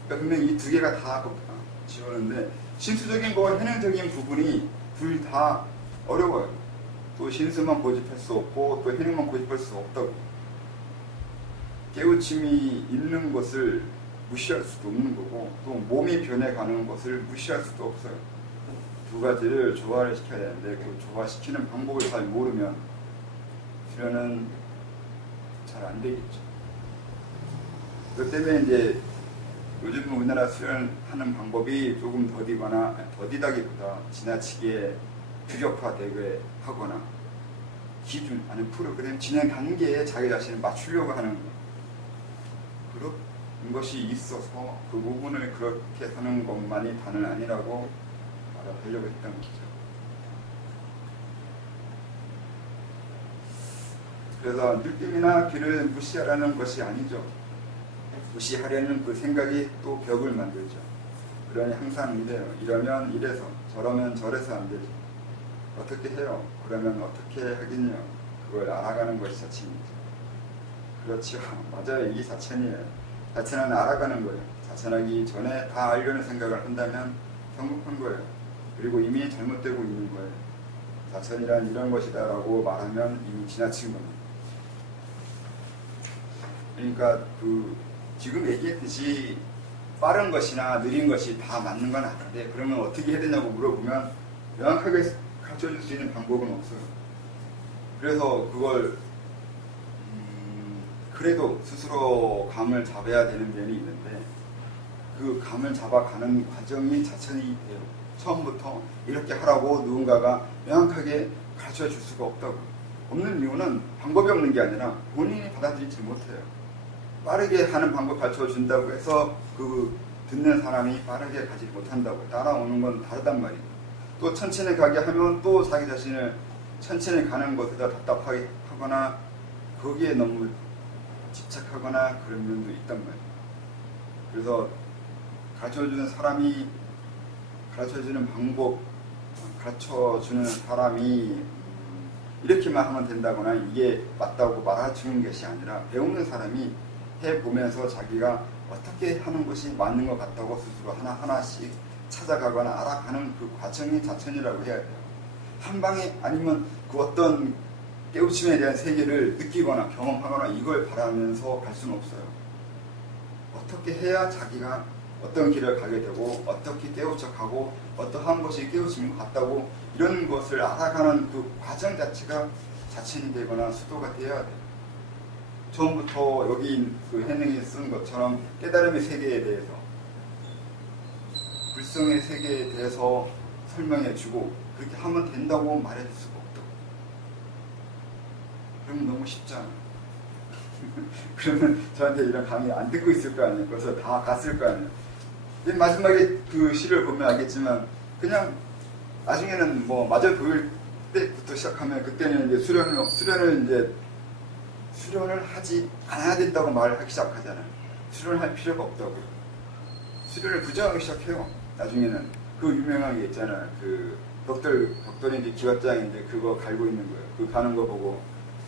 그러니까 분명 이 두 개가 다 지우는데 신수적인 거와 현행적인 부분이 둘 다 어려워요. 또 신수만 고집할 수 없고 또 현행만 고집할 수 없다고. 깨우침이 있는 것을 무시할 수도 없는 거고 또 몸이 변해가는 것을 무시할 수도 없어요. 두 가지를 조화를 시켜야 되는데 그 조화시키는 방법을 잘 모르면 수련은 잘 안 되겠죠. 그것 때문에 이제 요즘 우리나라 수련하는 방법이 조금 더디다기보다 지나치게 규격화되게 하거나 기준, 아니 프로그램 진행 단계에 자기 자신을 맞추려고 하는 그런 것이 있어서 그 부분을 그렇게 하는 것만이 다는 아니라고 말하려고 했던 거죠. 그래서 느낌이나 귀를 무시하라는 것이 아니죠. 무시하려는 그 생각이 또 벽을 만들죠. 그러니 항상 이래요. 이러면 이래서 저러면 저래서 안 되죠. 어떻게 해요? 그러면 어떻게 하긴요. 그걸 알아가는 것이 자체입니다. 그렇죠. 맞아요. 이게 자천이에요. 자천은 알아가는 거예요. 자천하기 전에 다 알려는 생각을 한다면 성급한 거예요. 그리고 이미 잘못되고 있는 거예요. 자천이란 이런 것이다 라고 말하면 이미 지나친 겁니다. 그러니까 지금 얘기했듯이 빠른 것이나 느린 것이 다 맞는 건 아닌데 그러면 어떻게 해야 되냐고 물어보면 명확하게 가르쳐줄 수 있는 방법은 없어요. 그래서 그걸 그래도 스스로 감을 잡아야 되는 면이 있는데 그 감을 잡아가는 과정이 자천이 돼요. 처음부터 이렇게 하라고 누군가가 명확하게 가르쳐줄 수가 없다고. 없는 이유는 방법이 없는 게 아니라 본인이 받아들이지 못해요. 빠르게 하는 방법 가르쳐준다고 해서 그 듣는 사람이 빠르게 가지 못한다고. 따라오는 건 다르단 말이에요. 또 천천히 가게 하면 또 자기 자신을 천천히 가는 것에다 답답하게 하거나 거기에 너무 집착하거나 그런 면도 있단 말이에요. 그래서 가르쳐주는 사람이 가르쳐주는 방법, 가르쳐주는 사람이 이렇게만 하면 된다거나 이게 맞다고 말해주는 것이 아니라 배우는 사람이 해보면서 자기가 어떻게 하는 것이 맞는 것 같다고 스스로 하나하나씩 찾아가거나 알아가는 그 과정이 자천이라고 해야 돼요. 한 방에 아니면 그 어떤 깨우침에 대한 세계를 느끼거나 경험하거나 이걸 바라면서 갈 수는 없어요. 어떻게 해야 자기가 어떤 길을 가게 되고 어떻게 깨우쳐가고 어떠한 것이 깨우침인 것 같다고 이런 것을 알아가는 그 과정 자체가 자천이 되거나 수도가 되어야 돼요. 처음부터 여기 그 해능이 쓴 것처럼 깨달음의 세계에 대해서 불성의 세계에 대해서 설명해주고 그렇게 하면 된다고 말해줄 수가 없다고. 그러면 너무 쉽잖아. 그러면 저한테 이런 강의 안 듣고 있을 거 아니에요. 그래서 다 갔을 거 아니에요. 마지막에 그 시를 보면 알겠지만 그냥 나중에는 뭐 마저 보일 때부터 시작하면 그때는 이제 수련을 하지 않아야 된다고 말을 하기 시작하잖아요. 수련을 할 필요가 없다고요. 수련을 부정하기 시작해요. 나중에는 그 유명한 게 있잖아요. 그 벽돌이 이제 기왓장인데 그거 갈고 있는 거예요. 그 가는 거 보고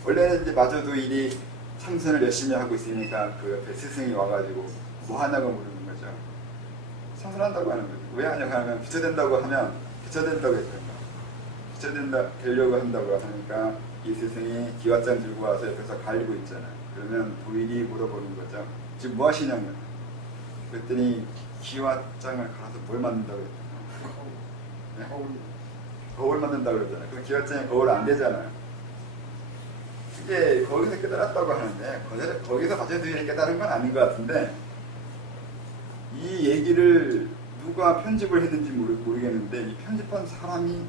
원래는 이제 마저도 일이 참선을 열심히 하고 있으니까 그 옆에 스승이 와가지고 뭐 하냐고 물는 거죠. 참선한다고 하는 거죠. 왜 하냐고 하면 비춰된다고 하면 비춰된다고 했던가. 되려고 한다고 하니까 이 스승이 기왓장 들고 와서 옆에서 갈고 있잖아요. 그러면 도일이 물어보는 거죠. 지금 뭐 하시냐고요. 그랬더니 기왓장을 갈아서 뭘 만든다고 했더라. 네? 거울 만든다고 그러잖아요. 그 기와장에 거울 안 되잖아요. 이게 거기서 깨달았다고 하는데 거기서 마저도일이 깨달은 건 아닌 것 같은데 이 얘기를 누가 편집을 했는지 모르겠는데 이 편집한 사람이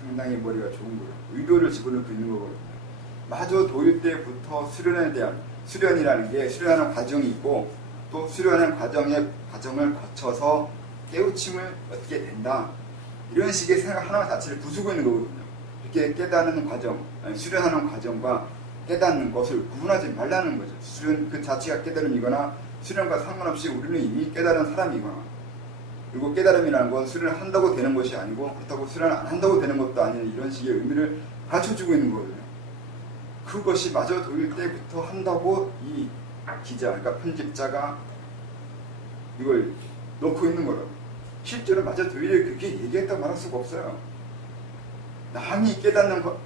상당히 머리가 좋은 거예요. 의도를 집어넣고 있는 거거든요. 마저 도일 때부터 수련에 대한 수련이라는 게 수련하는 과정이 있고 또 수련하는 과정을 거쳐서 깨우침을 얻게 된다. 이런 식의 생각 하나 자체를 부수고 있는 거거든요. 이렇게 깨닫는 과정, 수련하는 과정과 깨닫는 것을 구분하지 말라는 거죠. 수련 그 자체가 깨달음이거나 수련과 상관없이 우리는 이미 깨달은 사람이거나 그리고 깨달음이라는 건 수련을 한다고 되는 것이 아니고 그렇다고 수련을 안 한다고 되는 것도 아닌 이런 식의 의미를 가르쳐주고 있는 거거든요. 그것이 마저 도일 때부터 한다고 이 기자, 그러니까 편집자가 이걸 놓고 있는 거라고. 실제로 마저 도일에 그렇게 얘기했다고 말할 수가 없어요. 남이 깨닫는 것,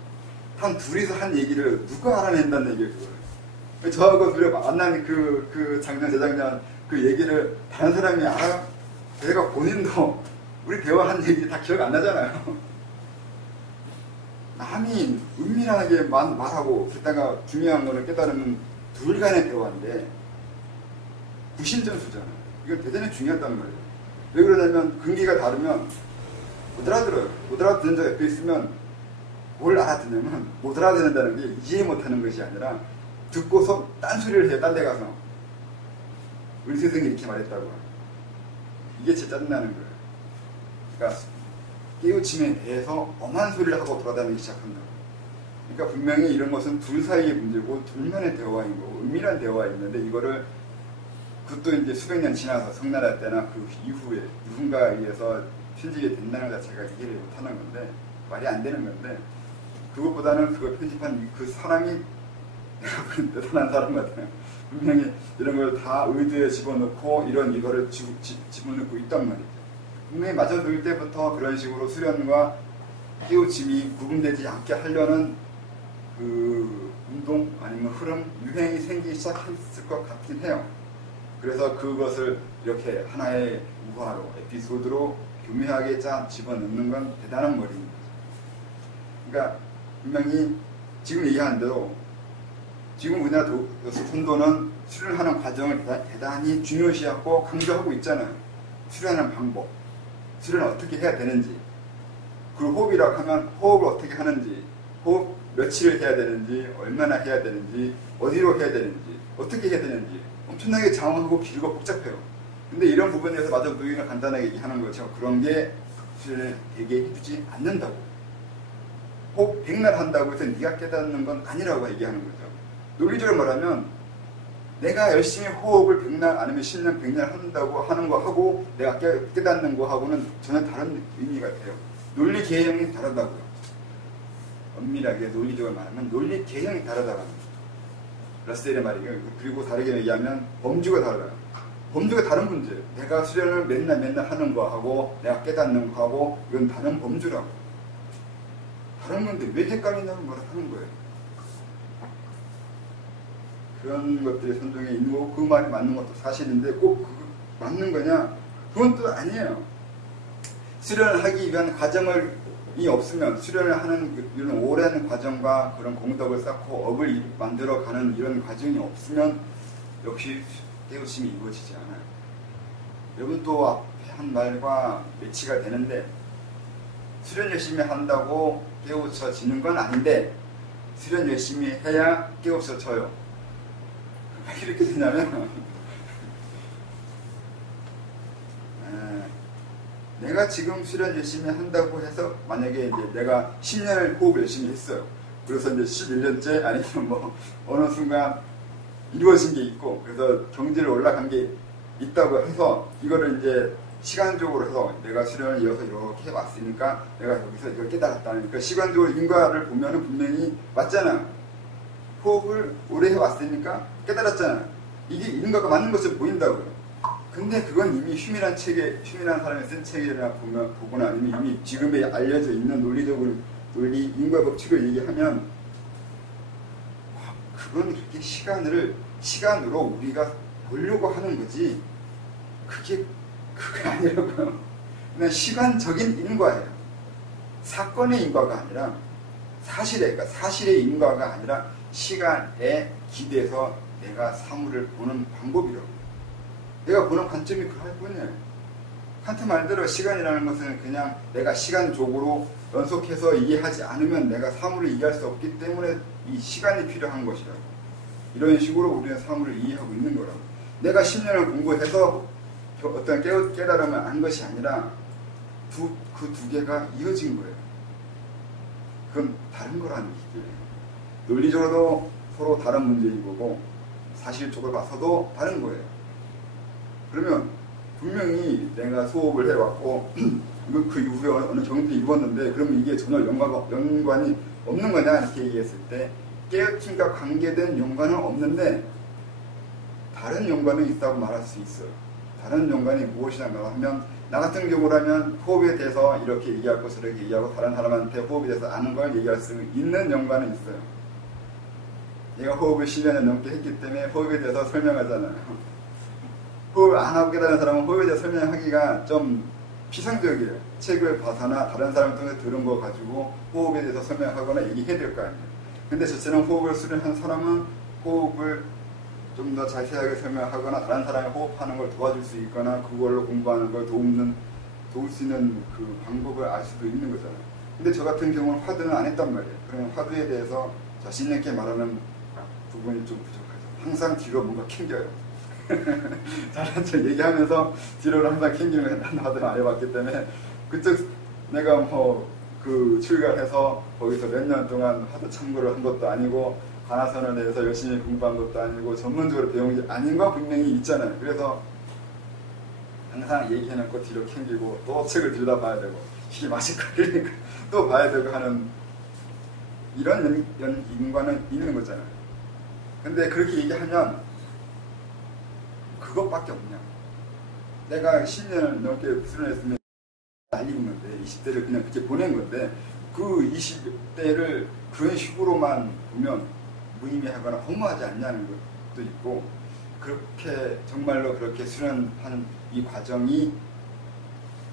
한 둘이서 한 얘기를 누가 알아낸다는 얘기예요, 그걸. 저하고 둘이 만난 그 장면, 재장면, 그 얘기를 다른 사람이 알아? 내가 본인도 우리 대화한 얘기 다 기억 안 나잖아요. 남이 은밀하게 말하고 그때가 중요한 거를 깨달으면 둘 간의 대화인데 구신전수잖아요. 이건 대단히 중요하다는 거예요. 왜 그러냐면 근기가 다르면 못 알아들어요. 못 알아듣는 자 옆에 있으면 뭘 알아듣냐면 못 알아듣는다는 게 이해 못하는 것이 아니라 듣고서 딴소리를 해요. 딴 데 가서 우리 스승이 이렇게 말했다고. 이게 진짜 짜증나는 거예요. 그러니까 깨우침에 대해서 엄한 소리를 하고 돌아다니기 시작한다. 그러니까 분명히 이런 것은 둘 사이의 문제고 둘만의 대화인 거고 은밀한 대화였는데 이거를 그것도 이제 수백 년 지나서 성나라 때나 그 이후에 누군가에 의해서 편집이 된다는 것 자체가 이해를 못하는 건데 말이 안 되는 건데 그것보다는 그걸 편집한 그 사람이 내가 보기엔 대단한 사람 같아요. 분명히 이런 걸 다 의도에 집어넣고 이거를 집어넣고 있단 말이죠. 분명히 맞아 놓을 때부터 그런 식으로 수련과 깨우침이 구분되지 않게 하려는 그 운동 아니면 흐름, 유행이 생기기 시작했을 것 같긴 해요. 그래서 그것을 이렇게 하나의 우화로, 에피소드로 교묘하게 집어넣는 건 대단한 머리입니다. 그러니까 분명히 지금 얘기하는 대로 지금 우리나라 선도는 수련하는 과정을 대단히 중요시하고 강조하고 있잖아요. 수련하는 방법, 수련을 어떻게 해야 되는지, 그리고 호흡이라고 하면 호흡을 어떻게 하는지, 호흡 며칠을 해야 되는지, 얼마나 해야 되는지, 어디로 해야 되는지, 어떻게 해야 되는지 엄청나게 장황하고 길고 복잡해요. 근데 이런 부분에 대해서 마저 누이가 간단하게 얘기하는 거죠. 그런 게 수련을 되게 해주지 않는다고. 호흡 백날 한다고 해서 네가 깨닫는 건 아니라고 얘기하는 거죠. 논리적으로 말하면 내가 열심히 호흡을 100날 아니면 10년 100날 한다고 하는 거 하고 내가 깨닫는 거 하고는 전혀 다른 의미가 돼요. 논리 개형이 다르다고요. 엄밀하게 논리적으로 말하면 논리 개형이 다르다고 합니다. 러셀의 말이에요. 그리고 다르게 얘기하면 범주가 달라요. 범주가 다른 문제예요. 내가 수련을 맨날 하는 거 하고 내가 깨닫는 거 하고 이건 다른 범주라고. 다른 건데 왜 헷갈리냐는 말을 하는 거예요. 그런 것들이 선종에 있는 거고 그 말이 맞는 것도 사실인데 꼭 그거 맞는 거냐? 그건 또 아니에요. 수련을 하기 위한 과정이 없으면 수련을 하는 이런 오랜 과정과 그런 공덕을 쌓고 업을 만들어가는 이런 과정이 없으면 역시 깨우침이 이루어지지 않아요. 여러분 또 앞에 한 말과 매치가 되는데 수련 열심히 한다고 깨우쳐지는 건 아닌데 수련 열심히 해야 깨우쳐져요. 왜 이렇게 되냐면 내가 지금 수련 열심히 한다고 해서 만약에 이제 내가 10년을 호흡을 열심히 했어요. 그래서 이제 11년째 아니면 뭐 어느 순간 이루어진 게 있고 그래서 경지를 올라간 게 있다고 해서 이거를 이제 시간적으로 해서 내가 수련을 이어서 이렇게 해왔으니까 내가 여기서 이걸 깨달았다는 그러니까 시간적으로 인과를 보면은 분명히 맞잖아. 호흡을 오래 해왔으니까 깨달았잖아. 이게 인과가 맞는 것처럼 보인다고요. 근데 그건 이미 휴밀한 사람이 쓴 책이나 보거나 아니면 이미 지금에 알려져 있는 논리적으로 논리 인과 법칙을 얘기하면 그건 그렇게 시간으로 우리가 보려고 하는 거지 그게 아니라고요. 그냥 시간적인 인과예요. 사건의 인과가 아니라 그러니까 사실의 인과가 아니라 시간에 기대서 내가 사물을 보는 방법이라고. 내가 보는 관점이 그럴 뿐이에요. 칸트 말대로 시간이라는 것은 그냥 내가 시간적으로 연속해서 이해하지 않으면 내가 사물을 이해할 수 없기 때문에 이 시간이 필요한 것이라고. 이런 식으로 우리는 사물을 이해하고 있는 거라고. 내가 10년을 공부해서 어떤 깨달음을 안 것이 아니라 그 두 개가 이어진 거예요. 그건 다른 거라는 얘기예요. 논리적으로도 서로 다른 문제인 거고 사실적으로 봐서도 다른 거예요. 그러면 분명히 내가 수업을 해왔고 그 이후에 어느 정도 입었는데 그러면 이게 전혀 연관이 없는 거냐 이렇게 얘기했을 때 깨우침과 관계된 연관은 없는데 다른 연관은 있다고 말할 수 있어요. 다른 연관이 무엇이냐고 하면 나 같은 경우라면 호흡에 대해서 이렇게 얘기하고 저렇게 얘기하고 다른 사람한테 호흡에 대해서 아는 걸 얘기할 수 있는 연관은 있어요. 얘가 호흡을 10년을 넘게 했기 때문에 호흡에 대해서 설명하잖아요. 호흡을 안 하고 깨달은 사람은 호흡에 대해서 설명하기가 좀 피상적이에요. 책을 봐서나 다른 사람을 통해서 들은 거 가지고 호흡에 대해서 설명하거나 얘기해야 될 거 아니에요. 근데 저처럼 호흡을 수련한 사람은 호흡을 좀 더 자세하게 설명하거나 다른 사람이 호흡하는 걸 도와줄 수 있거나 그걸로 공부하는 걸 도울 수 있는 그 방법을 알 수도 있는 거잖아요. 근데 저 같은 경우는 화두는 안 했단 말이에요. 그러면 화두에 대해서 자신 있게 말하는 부분이 좀 부족하죠. 항상 뒤로 뭔가 캥겨요. 다른 척 얘기하면서 뒤로를 항상 캥기는 거 나도 안 해봤기 때문에 그쪽 내가 뭐 그 출가해서 거기서 몇 년 동안 화두 참고를 한 것도 아니고 관화선을 내서 열심히 공부한 것도 아니고 전문적으로 배운 게 아닌 거 분명히 있잖아요. 그래서 항상 얘기해놓고 뒤로 캥기고 또 책을 들여다봐야 되고 이게 맞을까 그러니까 또 봐야 되고 하는 이런 인과는 있는 거잖아요. 근데 그렇게 얘기하면 그것밖에 없냐. 내가 10년을 넘게 수련했으면 날리고 건데 20대를 그냥 그렇게 보낸 건데 그 20대를 그런 식으로만 보면 무의미하거나 허무하지 않냐는 것도 있고 그렇게 정말로 그렇게 수련하는 이 과정이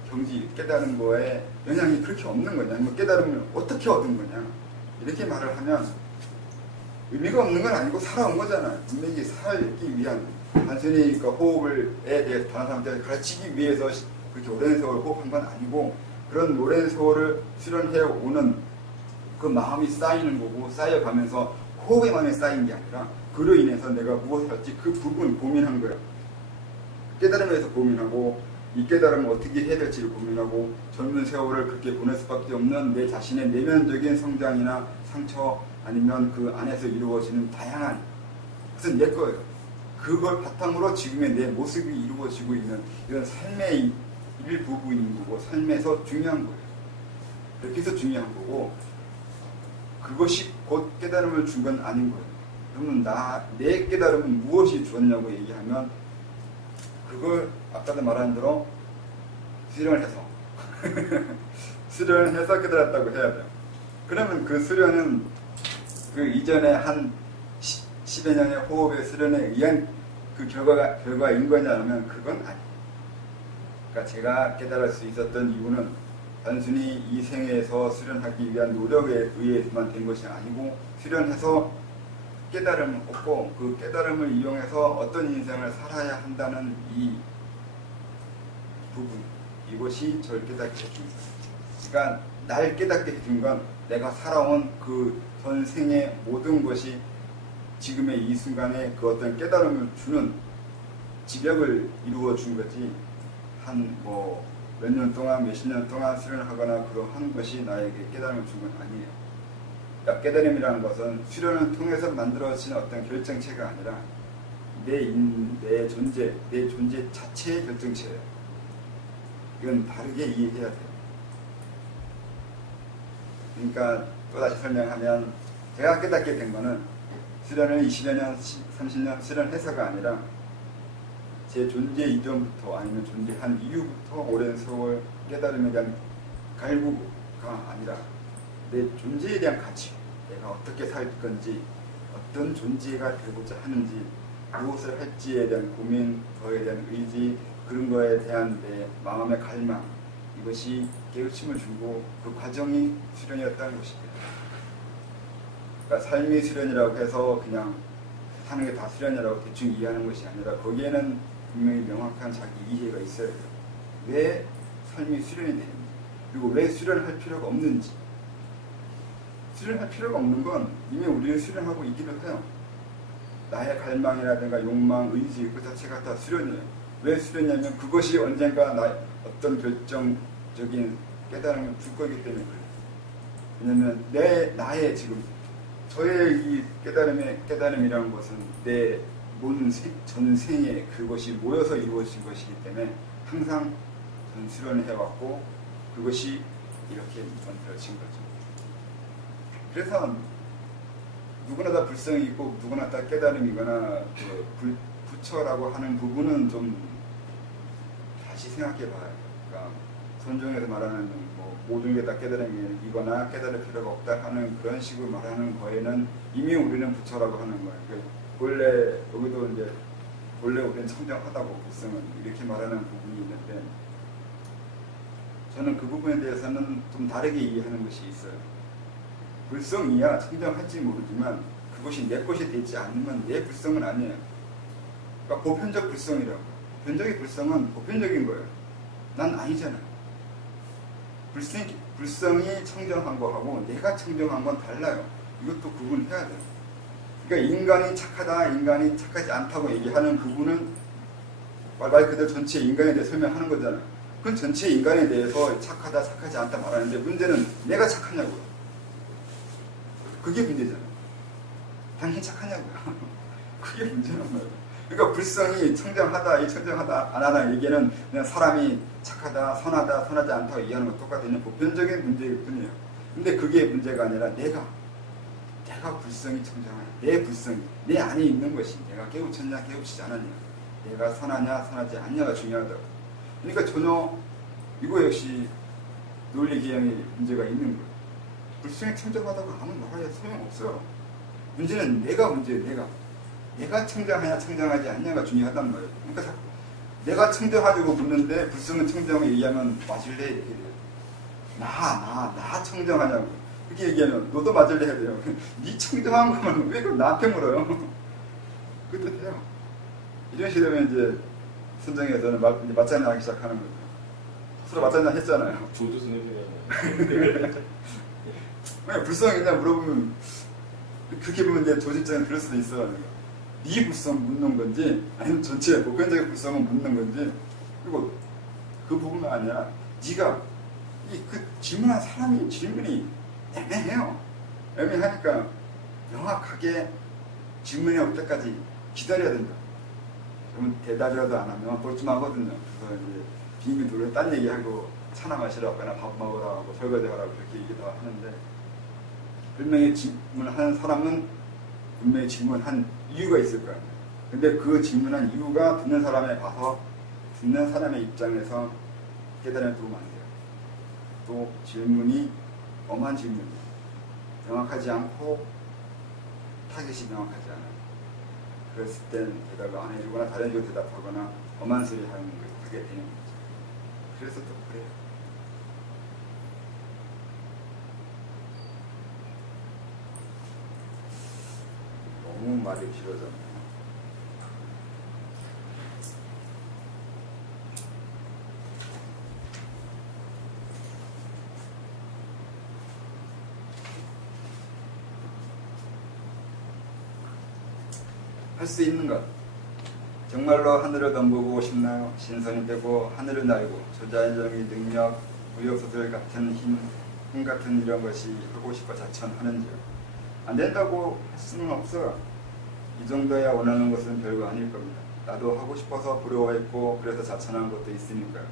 경지 깨달은 거에 영향이 그렇게 없는 거냐, 뭐 깨달음을 어떻게 얻은 거냐 이렇게 말을 하면 의미가 없는 건 아니고 살아온 거잖아요. 분명히 살기 위한 단순히 그 호흡에 대해서 다른 사람한테 가르치기 위해서 그렇게 오랜 세월 호흡한 건 아니고 그런 오랜 세월을 수련해 오는 그 마음이 쌓이는 거고 쌓여가면서 호흡의 마음이 쌓인 게 아니라 그로 인해서 내가 무엇을 할지 그 부분 고민한 거예요. 깨달음에 대해서 고민하고 이 깨달음을 어떻게 해야 될지를 고민하고 젊은 세월을 그렇게 보낼 수밖에 없는 내 자신의 내면적인 성장이나 상처 아니면 그 안에서 이루어지는 다양한 것은 내 거예요. 그걸 바탕으로 지금의 내 모습이 이루어지고 있는 이런 삶의 일부분인 거고 삶에서 중요한 거예요. 그렇게 해서 중요한 거고 그것이 곧 깨달음을 준 건 아닌 거예요. 그러면 내 깨달음은 무엇이 주었냐고 얘기하면 그걸 아까도 말한 대로 수련을 해서 수련을 해서 깨달았다고 해야 돼요. 그러면 그 수련은 그 이전에 한 10여 년의 호흡의 수련에 의한 그 결과인 거냐 하면 그건 아니에요. 그러니까 제가 깨달을 수 있었던 이유는 단순히 이 생에서 수련하기 위한 노력에 의해서만 된 것이 아니고 수련해서 깨달음을 얻고 그 깨달음을 이용해서 어떤 인생을 살아야 한다는 이 부분 이것이 저를 깨닫게 해준 거예요. 그러니까 날 깨닫게 해준 건 내가 살아온 그 전생의 모든 것이 지금의 이 순간에 그 어떤 깨달음을 주는 지력을 이루어 준 거지 한 뭐 몇 년 동안 몇십 년 동안 수련을 하거나 그러한 것이 나에게 깨달음을 준 건 아니에요. 그러니까 깨달음이라는 것은 수련을 통해서 만들어진 어떤 결정체가 아니라 내 존재 자체의 결정체예요. 이건 다르게 이해해야 돼요. 그러니까 또다시 설명하면 제가 깨닫게 된 거는 수련을 20여 년, 30년 수련해서가 아니라 제 존재 이전부터 아니면 존재한 이후부터 오랜 세월 깨달음에 대한 갈구가 아니라 내 존재에 대한 가치, 내가 어떻게 살 건지, 어떤 존재가 되고자 하는지, 무엇을 할지에 대한 고민, 그거에 대한 의지, 그런 거에 대한 내 마음의 갈망, 이것이 깨우침을 주고 그 과정이 수련이었다는 것입니다. 그러니까 삶이 수련이라고 해서 그냥 하는 게 다 수련이라고 대충 이해하는 것이 아니라 거기에는 분명히 명확한 자기 이해가 있어야 돼요. 왜 삶이 수련이 되는지, 그리고 왜 수련할 필요가 없는지. 수련할 필요가 없는 건 이미 우리는 수련하고 있기도 해요. 나의 갈망이라든가 욕망, 의지 그 자체가 다 수련이에요. 왜 수련이냐면 그것이 언젠가 어떤 결정적인 깨달음을 줄 거기 때문에 그래요. 왜냐하면 나의 지금 저의 이 깨달음이라는 것은 내 전생에 그것이 모여서 이루어진 것이기 때문에 항상 전 수련을 해왔고 그것이 이렇게 만들어진 거죠. 그래서 누구나 다 불성이 있고 누구나 다 깨달음이거나 그 부처라고 하는 부분은 좀 다시 생각해 봐요. 그러니까 선종에서 말하는 모든 게 다 깨달음이거나 깨달을 필요가 없다 하는 그런 식으로 말하는 거에는 이미 우리는 부처라고 하는 거예요. 원래 여기도 이제 원래 우리는 청정하다고 불성은 이렇게 말하는 부분이 있는데 저는 그 부분에 대해서는 좀 다르게 이해하는 것이 있어요. 불성이야 청정할지 모르지만 그것이 내 것이 되지 않으면 내 불성은 아니에요. 그러니까 보편적 불성이라고. 보편적인 불성은 보편적인 거예요. 난 아니잖아요. 불성이 청정한 거하고 내가 청정한 건 달라요. 이것도 구분해야 돼요. 그러니까 인간이 착하다, 인간이 착하지 않다고 얘기하는 부분은 말 그대로 전체 인간에 대해 설명하는 거잖아요. 그건 전체 인간에 대해서 착하다, 착하지 않다 말하는데 문제는 내가 착하냐고요. 그게 문제잖아요. 당신 착하냐고요. 그게 문제란 말이에요. 그러니까 불성이 청정하다, 청정하다, 안 하다 얘기는 그냥 사람이 착하다, 선하다, 선하지 않다고 이해하는 것 똑같은 보편적인 문제일 뿐이에요. 근데 그게 문제가 아니라 내가 불성이 청정하냐, 내 불성이, 내 안에 있는 것이 내가 깨우쳤냐, 깨우치지 않았냐, 내가 선하냐, 선하지 않냐가 중요하다고. 그러니까 전혀 이거 역시 논리 기형의 문제가 있는 거예요. 불성이 청정하다고 아무 말하야 소용없어요. 문제는 문제예요. 내가 청정하냐 청정하지 않냐가 중요하단 말이에요. 그러니까 내가 청정하려고 묻는데 불성은 청정을 얘기하면 맞을래 이렇게 돼요. 나 청정하냐고 그렇게 얘기하면 너도 맞을래 해야 돼요. 네 청정한 거면 왜 그걸 나한테 물어요? 그것도 돼요. 이런 식으로 되면 이제 선정에서는 맞장난 하기 시작하는 거죠. 서로 맞장난 했잖아요. 조두순의 왜 불성이냐 물어보면 그렇게 보면 이제 조직장은 그럴 수도 있어요. 네 불성 묻는 건지 아니면 전체 보편적인 불성은 묻는 건지 그리고 그 부분은 아니라 네가 그 질문한 사람이 질문이 애매해요. 애매하니까 명확하게 질문이 올 때까지 기다려야 된다. 그러면 대답이라도 안 하면 뻘쭘하거든요. 그래서 이제 빙빙 돌려 딴 얘기하고 차나 마시라고 하거나 밥 먹으라고 하고 설거지하라고 그렇게 얘기도 하는데 분명히 질문하는 사람은 분명히 질문한 이유가 있을 거야. 근데 그 질문한 이유가 듣는 사람에 봐서 듣는 사람의 입장에서 깨달음에 도움 안 돼요. 또 질문이 엄한 질문이에요. 명확하지 않고 타겟이 명확하지 않아요. 그랬을 땐 대답을 안 해주거나 다른 식으로 대답하거나 엄한 소리 하게 되는 거죠. 그래서 또 그래요. 너무 말이 길어졌네요. 할 수 있는 것. 정말로 하늘을 넘보고 싶나요? 신선이 되고 하늘을 날고 저자연적인 능력, 무역소들 같은 힘 같은 이런 것이 하고 싶어 자천하는지요. 안 된다고 할 수는 없어요. 이 정도야 원하는 것은 별거 아닐 겁니다. 나도 하고 싶어서 부러워했고 그래서 자천한 것도 있으니까요.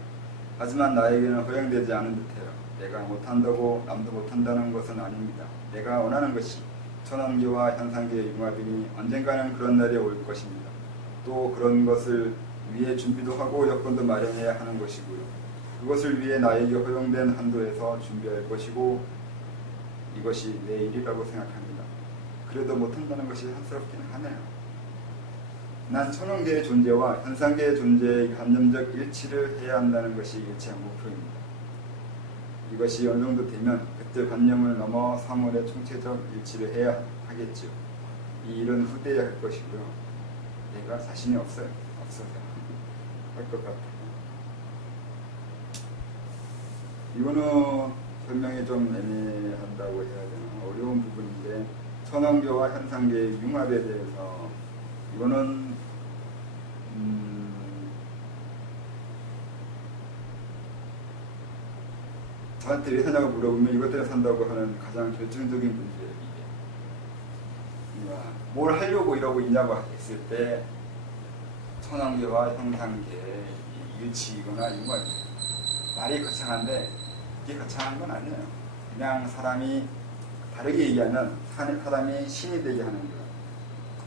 하지만 나에게는 허용되지 않은 듯해요. 내가 못한다고 남도 못한다는 것은 아닙니다. 내가 원하는 것이 천왕계와 현상계의 융합이니 언젠가는 그런 날이 올 것입니다. 또 그런 것을 위해 준비도 하고 여건도 마련해야 하는 것이고요. 그것을 위해 나에게 허용된 한도에서 준비할 것이고 이것이 내 일이라고 생각합니다. 그래도 못한다는 것이 한스럽긴 하네요. 난 천원계의 존재와 현상계의 존재의 감정적 일치를 해야 한다는 것이 일체의 목표입니다. 이것이 어느 정도 되면 그때 관념을 넘어 사물의 총체적 일치를 해야 하겠죠. 이 일은 후대에 할 것이고요. 내가 자신이 없어요. 없어서 할 것 같아요. 이거는 설명이 좀 애매한다고 해야 되나 어려운 부분인데 천황교와 현상계의 융합에 대해서 이거는 저한테 왜 사냐고 물어보면 이것 때문에 산다고 하는 가장 결정적인 문제예요. 이게 뭘 하려고 이러고 있냐고 했을 때 천황계와 현상계의 일치이거나 융합. 말이 거창한데 이게 거창한 건 아니에요. 그냥 사람이 다르게 얘기하면 사람이 신이 되게 하는 거예요.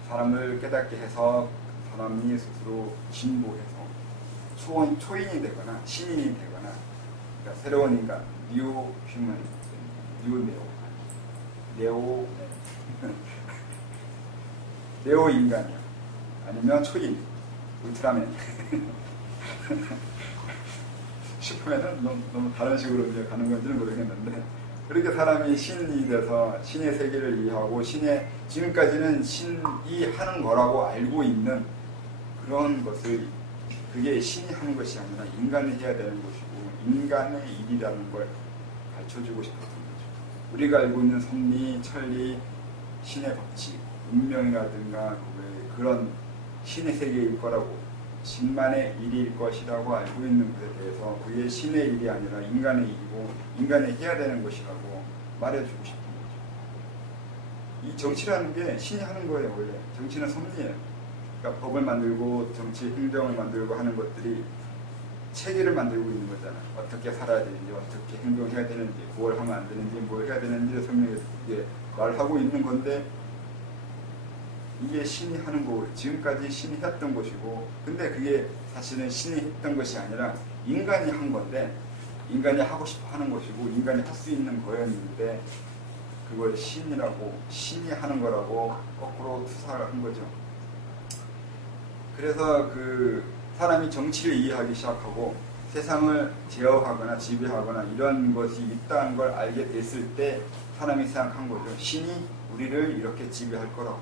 사람을 깨닫게 해서 사람이 스스로 진보해서 초인이 되거나 신인이 되거나 그러니까 새로운 인간, 뉴 휴먼, 뉴 네오 인간이요. 아니면 초인, 울트라맨. 슈퍼맨은 너무 다른 식으로 이제 가는 건지는 모르겠는데 그렇게 사람이 신이 돼서 신의 세계를 이해하고 지금까지는 신이 하는 거라고 알고 있는 그런 것을 그게 신이 하는 것이 아니라 인간이 해야 되는 것이고 인간의 일이라는 걸 가르쳐주고 싶었던 거죠. 우리가 알고 있는 섭리, 천리, 신의 법칙, 운명이라든가 그런 신의 세계일 거라고 신만의 일일 것이라고 알고 있는 것에 대해서 그게 신의 일이 아니라 인간의 일이고 인간이 해야 되는 것이라고 말해주고 싶은 거죠. 이 정치라는 게 신이 하는 거예요. 원래 정치는 섭리예요. 그러니까 법을 만들고 정치 행정을 만들고 하는 것들이 체계를 만들고 있는 거잖아. 어떻게 살아야 되는지 어떻게 행동해야 되는지 뭘 하면 안 되는지 뭘 해야 되는지를 설명해 말하고 있는 건데 이게 신이 하는 거고 지금까지 신이 했던 것이고 근데 그게 사실은 신이 했던 것이 아니라 인간이 한 건데 인간이 하고 싶어 하는 것이고 인간이 할 수 있는 거였는데 그걸 신이 하는 거라고 거꾸로 투사를 한 거죠. 그래서 그 사람이 정치를 이해하기 시작하고 세상을 제어하거나 지배하거나 이런 것이 있다는 걸 알게 됐을 때 사람이 생각한 거죠. 신이 우리를 이렇게 지배할 거라고.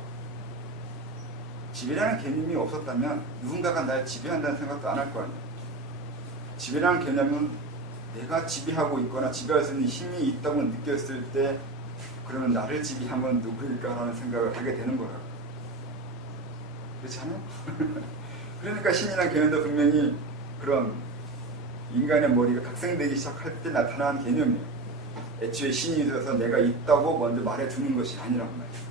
지배라는 개념이 없었다면 누군가가 날 지배한다는 생각도 안 할 거 아니에요. 지배라는 개념은 내가 지배하고 있거나 지배할 수 있는 힘이 있다고 느꼈을 때 그러면 나를 지배하면 누구일까라는 생각을 하게 되는 거라고. 그렇지 않아요? 그러니까 신이라는 개념도 분명히 그런 인간의 머리가 각성되기 시작할 때 나타난 개념이에요. 애초에 신이 되어서 내가 있다고 먼저 말해주는 것이 아니란 말이에요.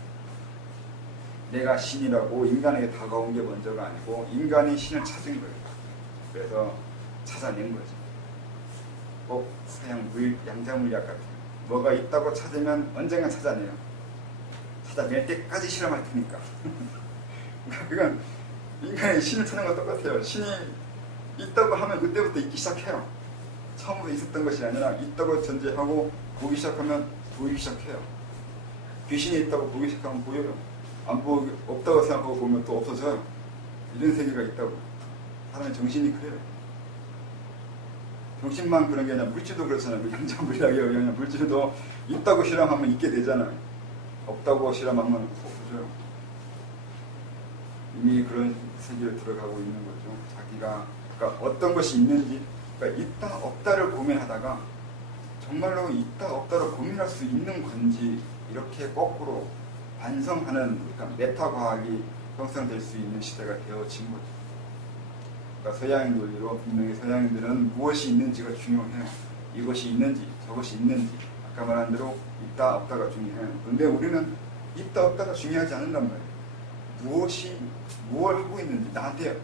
내가 신이라고 인간에게 다가온 게 먼저가 아니고 인간이 신을 찾은 거예요. 그래서 찾아낸 거죠. 꼭 서양 양자물리학 같은 뭐가 있다고 찾으면 언젠가 찾아내요. 찾아낼 때까지 실험할 테니까. 그건 인간이 신을 찾는 건 똑같아요. 신이 있다고 하면 그때부터 있기 시작해요. 처음부터 있었던 것이 아니라 있다고 전제하고 보기 시작하면 보이기 시작해요. 귀신이 있다고 보기 시작하면 보여요. 없다고 생각하고 보면 또 없어져요. 이런 세계가 있다고. 사람의 정신이 그래요. 정신만 그런 게 아니라 물질도 그렇잖아요. 양자물리학에 의하면 물질도 있다고 실험하면 있게 되잖아요. 없다고 실험하면 없어져요. 이미 그런 세계로 들어가고 있는 거죠. 자기가 그러니까 어떤 것이 있는지 그러니까 있다 없다를 고민하다가 정말로 있다 없다를 고민할 수 있는 건지 이렇게 거꾸로 반성하는 그러니까 메타 과학이 형성될 수 있는 시대가 되어진 거죠. 그러니까 서양의 논리로 분명히 서양인들은 무엇이 있는지가 중요해요. 이것이 있는지 저것이 있는지 아까 말한 대로 있다 없다가 중요해요. 그런데 우리는 있다 없다가 중요하지 않는단 말이에요. 뭘 하고 있는지 나한테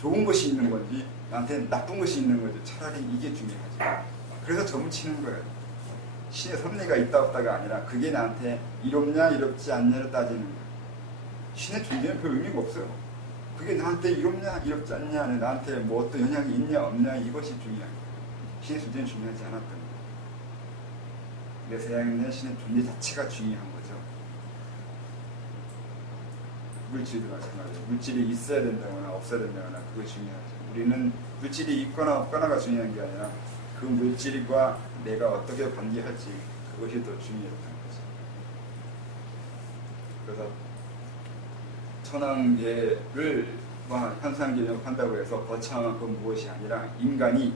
좋은 것이 있는 건지 나한테 나쁜 것이 있는 건지 차라리 이게 중요하지. 그래서 점을 치는 거예요. 신의 섭리가 있다 없다가 아니라 그게 나한테 이롭냐 이롭지 않냐를 따지는 거예요. 신의 존재는 별 의미가 없어요. 그게 나한테 이롭냐 이롭지 않냐 나한테 뭐 어떤 영향이 있냐 없냐 이것이 중요한 거예요. 신의 존재는 중요하지 않았던 거예요. 그래서 서양인은 신의 존재 자체가 중요한 거죠. 물질도 마찬가지예요. 물질이 있어야 된다거나 없어야 된다거나 그게 중요하죠. 우리는 물질이 있거나 없거나가 중요한 게 아니라 그 물질과 내가 어떻게 관계할지 그것이 더 중요했던 거죠. 그래서 천황계를 현상개념한다고 해서 거창한 건 무엇이 아니라 인간이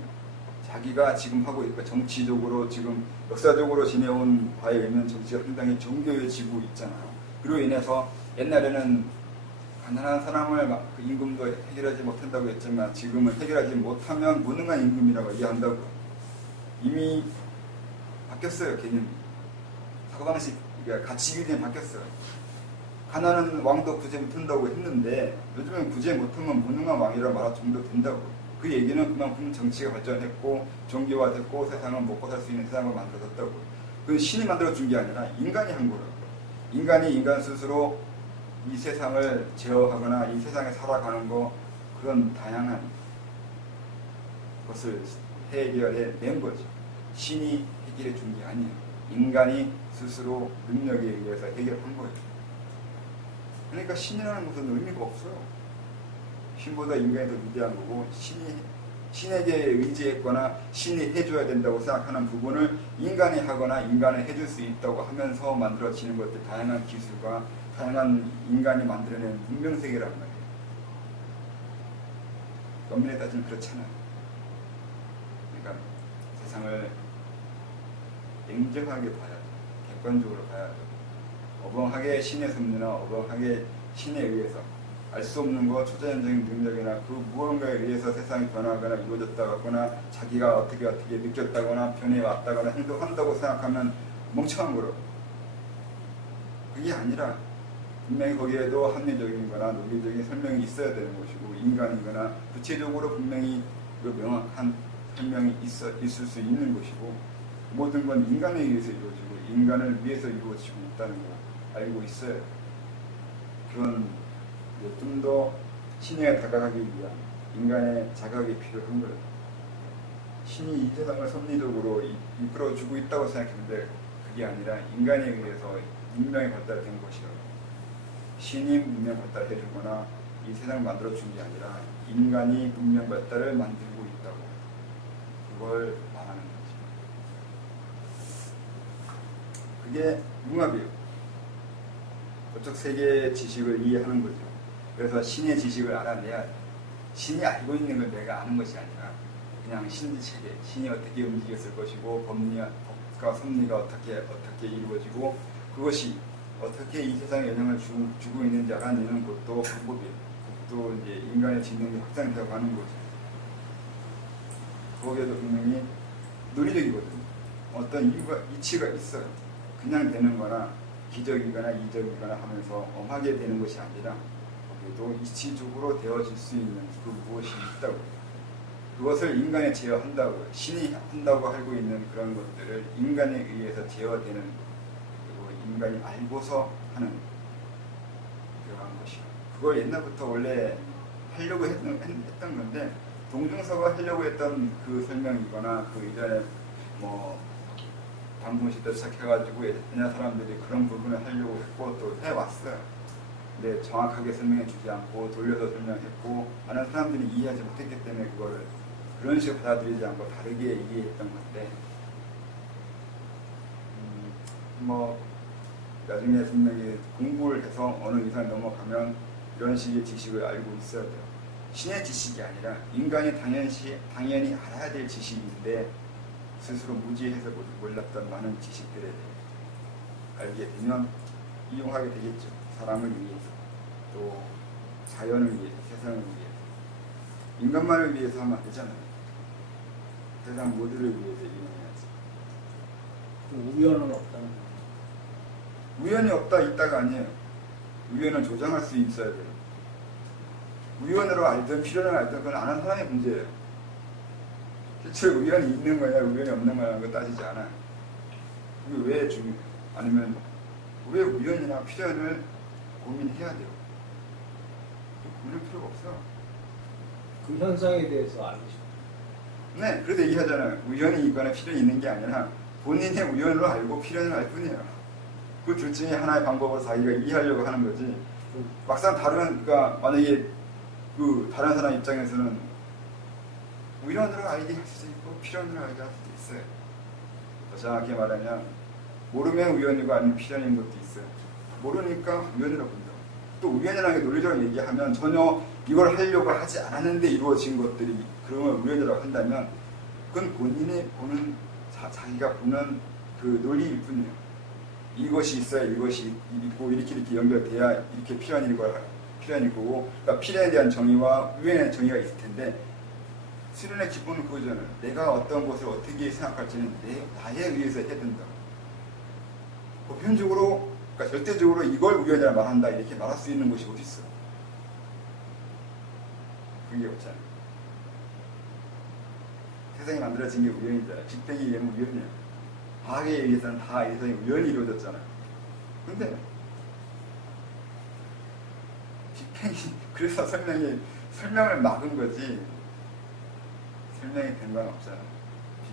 자기가 지금 하고 있고 정치적으로 지금 역사적으로 지내온 바에 의하면 정치가 상당히 정교해지고 있잖아요. 그로 인해서 옛날에는 가난한 사람을 그 임금도 해결하지 못한다고 했지만 지금은 해결하지 못하면 무능한 임금이라고 이해한다고. 이미 바뀌었어요. 개념이. 사고방식, 그러니까 가치기준이 바뀌었어요. 가난한 왕도 구제 못한다고 했는데 요즘엔 구제 못하면 무능한 왕이라고 말할 정도 된다고. 그 얘기는 그만큼 정치가 발전했고 종교화됐고 세상을 먹고 살 수 있는 세상을 만들어졌다고. 그건 신이 만들어준 게 아니라 인간이 한 거라고. 인간이 인간 스스로 이 세상을 제어하거나 이 세상에 살아가는 거 그런 다양한 것을 해결해 낸 거죠. 신이 해결해 준 게 아니에요. 인간이 스스로 능력에 의해서 해결한 거예요. 그러니까 신이라는 것은 의미가 없어요. 신보다 인간이 더 위대한 거고 신에게 의지했거나 신이 해줘야 된다고 생각하는 부분을 인간이 하거나 인간이 해줄 수 있다고 하면서 만들어지는 것들 다양한 기술과 다양한 인간이 만들어낸 문명세계란 말이에요. 엄밀히 따지면 그렇잖아요. 그러니까 세상을 냉정하게 봐야 돼. 객관적으로 봐야 돼. 어벙하게 신의 섭리나 어벙하게 신에 의해서 알 수 없는 것, 초자연적인 능력이나 그 무언가에 의해서 세상이 변화하거나 이루어졌다거나 자기가 어떻게 느꼈다거나 변해왔다거나 행동한다고 생각하면 멍청한 거로. 그게 아니라 분명히 거기에도 합리적인 거나 논리적인 설명이 있어야 되는 것이고 인간이거나 구체적으로 분명히 그 명확한 설명이 있을 수 있는 것이고 모든 건 인간에 의해서 이루어지고 인간을 위해서 이루어지고 있다는 거 알고 있어요. 그런 좀 더 신에 다가가기 위한 인간의 자각이 필요한 거예요. 신이 이 세상을 섭리적으로 이끌어주고 있다고 생각했는데 그게 아니라 인간에 의해서 문명이 발달된 것이라고. 신이 문명 발달해주거나 이 세상을 만들어준 게 아니라 인간이 문명 발달을 만들고 있다고. 그걸 말하는 거죠. 그게 융합이에요. 저쪽 세계의 지식을 이해하는 거죠. 그래서 신의 지식을 알아내야 돼. 신이 알고 있는 걸 내가 아는 것이 아니라 그냥 신지체계, 신이 어떻게 움직였을 것이고 법과 섭리가 어떻게 이루어지고 그것이 어떻게 이 세상에 영향을 주고 있는지 알아내는 것도 방법이에요. 그것도 이제 인간의 지능이 확장되어 가는 거죠. 거기에도 분명히 논리적이거든요. 어떤 이치가 있어요. 그냥 되는 거나 기적이거나 이적이거나 하면서 엄하게 되는 것이 아니라 거기에도 이치적으로 되어질 수 있는 그 무엇이 있다고. 그것을 인간에 제어한다고, 신이 한다고 알고 있는 그런 것들을 인간에 의해서 제어되는, 그리고 인간이 알고서 하는 그러한 것이요. 그걸 옛날부터 원래 하려고 했던 건데, 동중서가 하려고 했던 그 설명이거나 그 이전에 방송시대 시작해가지고 옛날 사람들이 그런 부분을 하려고 했고 또 해왔어요. 근데 정확하게 설명해 주지 않고 돌려서 설명했고 많은 사람들이 이해하지 못했기 때문에 그거를 그런 식으로 받아들이지 않고 다르게 이해했던 건데 나중에 분명히 공부를 해서 어느 이상 넘어가면 이런 식의 지식을 알고 있어야 돼요. 신의 지식이 아니라 인간이 당연히 알아야 될 지식인데 스스로 무지해서 몰랐던 많은 지식들에 대해 알게 되면 이용하게 되겠죠. 사람을 위해서, 또 자연을 위해서, 세상을 위해서. 인간만을 위해서 하면 안 되잖아요. 세상 모두를 위해서 이용해야지. 우연은 없다는 거예요. 우연이 없다 있다가 아니에요. 우연은 조장할 수 있어야 돼요. 우연으로 알든 필연으로 알든 그건 아는 사람의 문제예요. 실제로 우연이 있는 거냐 우연이 없는 거냐는 거 따지지 않아요. 그게 왜 중요해요? 아니면 왜 우연이나 필연을 고민해야 돼요? 고민할 필요가 없어요. 그 현상에 대해서 알고 싶어요. 네, 그래서 얘기하잖아요. 우연이 있거나 필연이 있는 게 아니라 본인의 우연으로 알고 필연을 알 뿐이에요. 그 둘 중에 하나의 방법으로 자기가 이해하려고 하는 거지. 막상 그러니까 만약에 그 다른 사람 입장에서는 우연으로 알게 할 수도 있고 또 필연이라고 얘기할 수도 있어요. 더 정확히 말하면 모르면 우연이고 아니면 필연인 것도 있어요. 모르니까 우연이라고 본다. 또 우연이라는 게 논리적으로 얘기하면 전혀 이걸 하려고 하지 않았는데 이루어진 것들이 그러면 우연이라고 한다면 그건 본인이 보는 자기가 보는 그 논리일 뿐이에요. 이것이 있어야 이것이 있고 이렇게 연결돼야 이렇게 필연이고 그러니까 필연에 대한 정의와 우연에 대한 정의가 있을 텐데 수련의 기본은 그거잖아요. 내가 어떤 것을 어떻게 생각할지는 나에 의해서 해야 된다. 보편적으로 그러니까 절대적으로 이걸 우연이라 말한다 이렇게 말할 수 있는 것이 어디 있어? 그게 없잖아요. 세상이 만들어진 게 우연이잖아요. 빅뱅에 의하면 우연이에요. 과학에 의해서는 다 세상이 우연히 이루어졌잖아요. 근데 빅뱅이 그래서 설명을 막은 거지 설명이 된 건 없잖아요.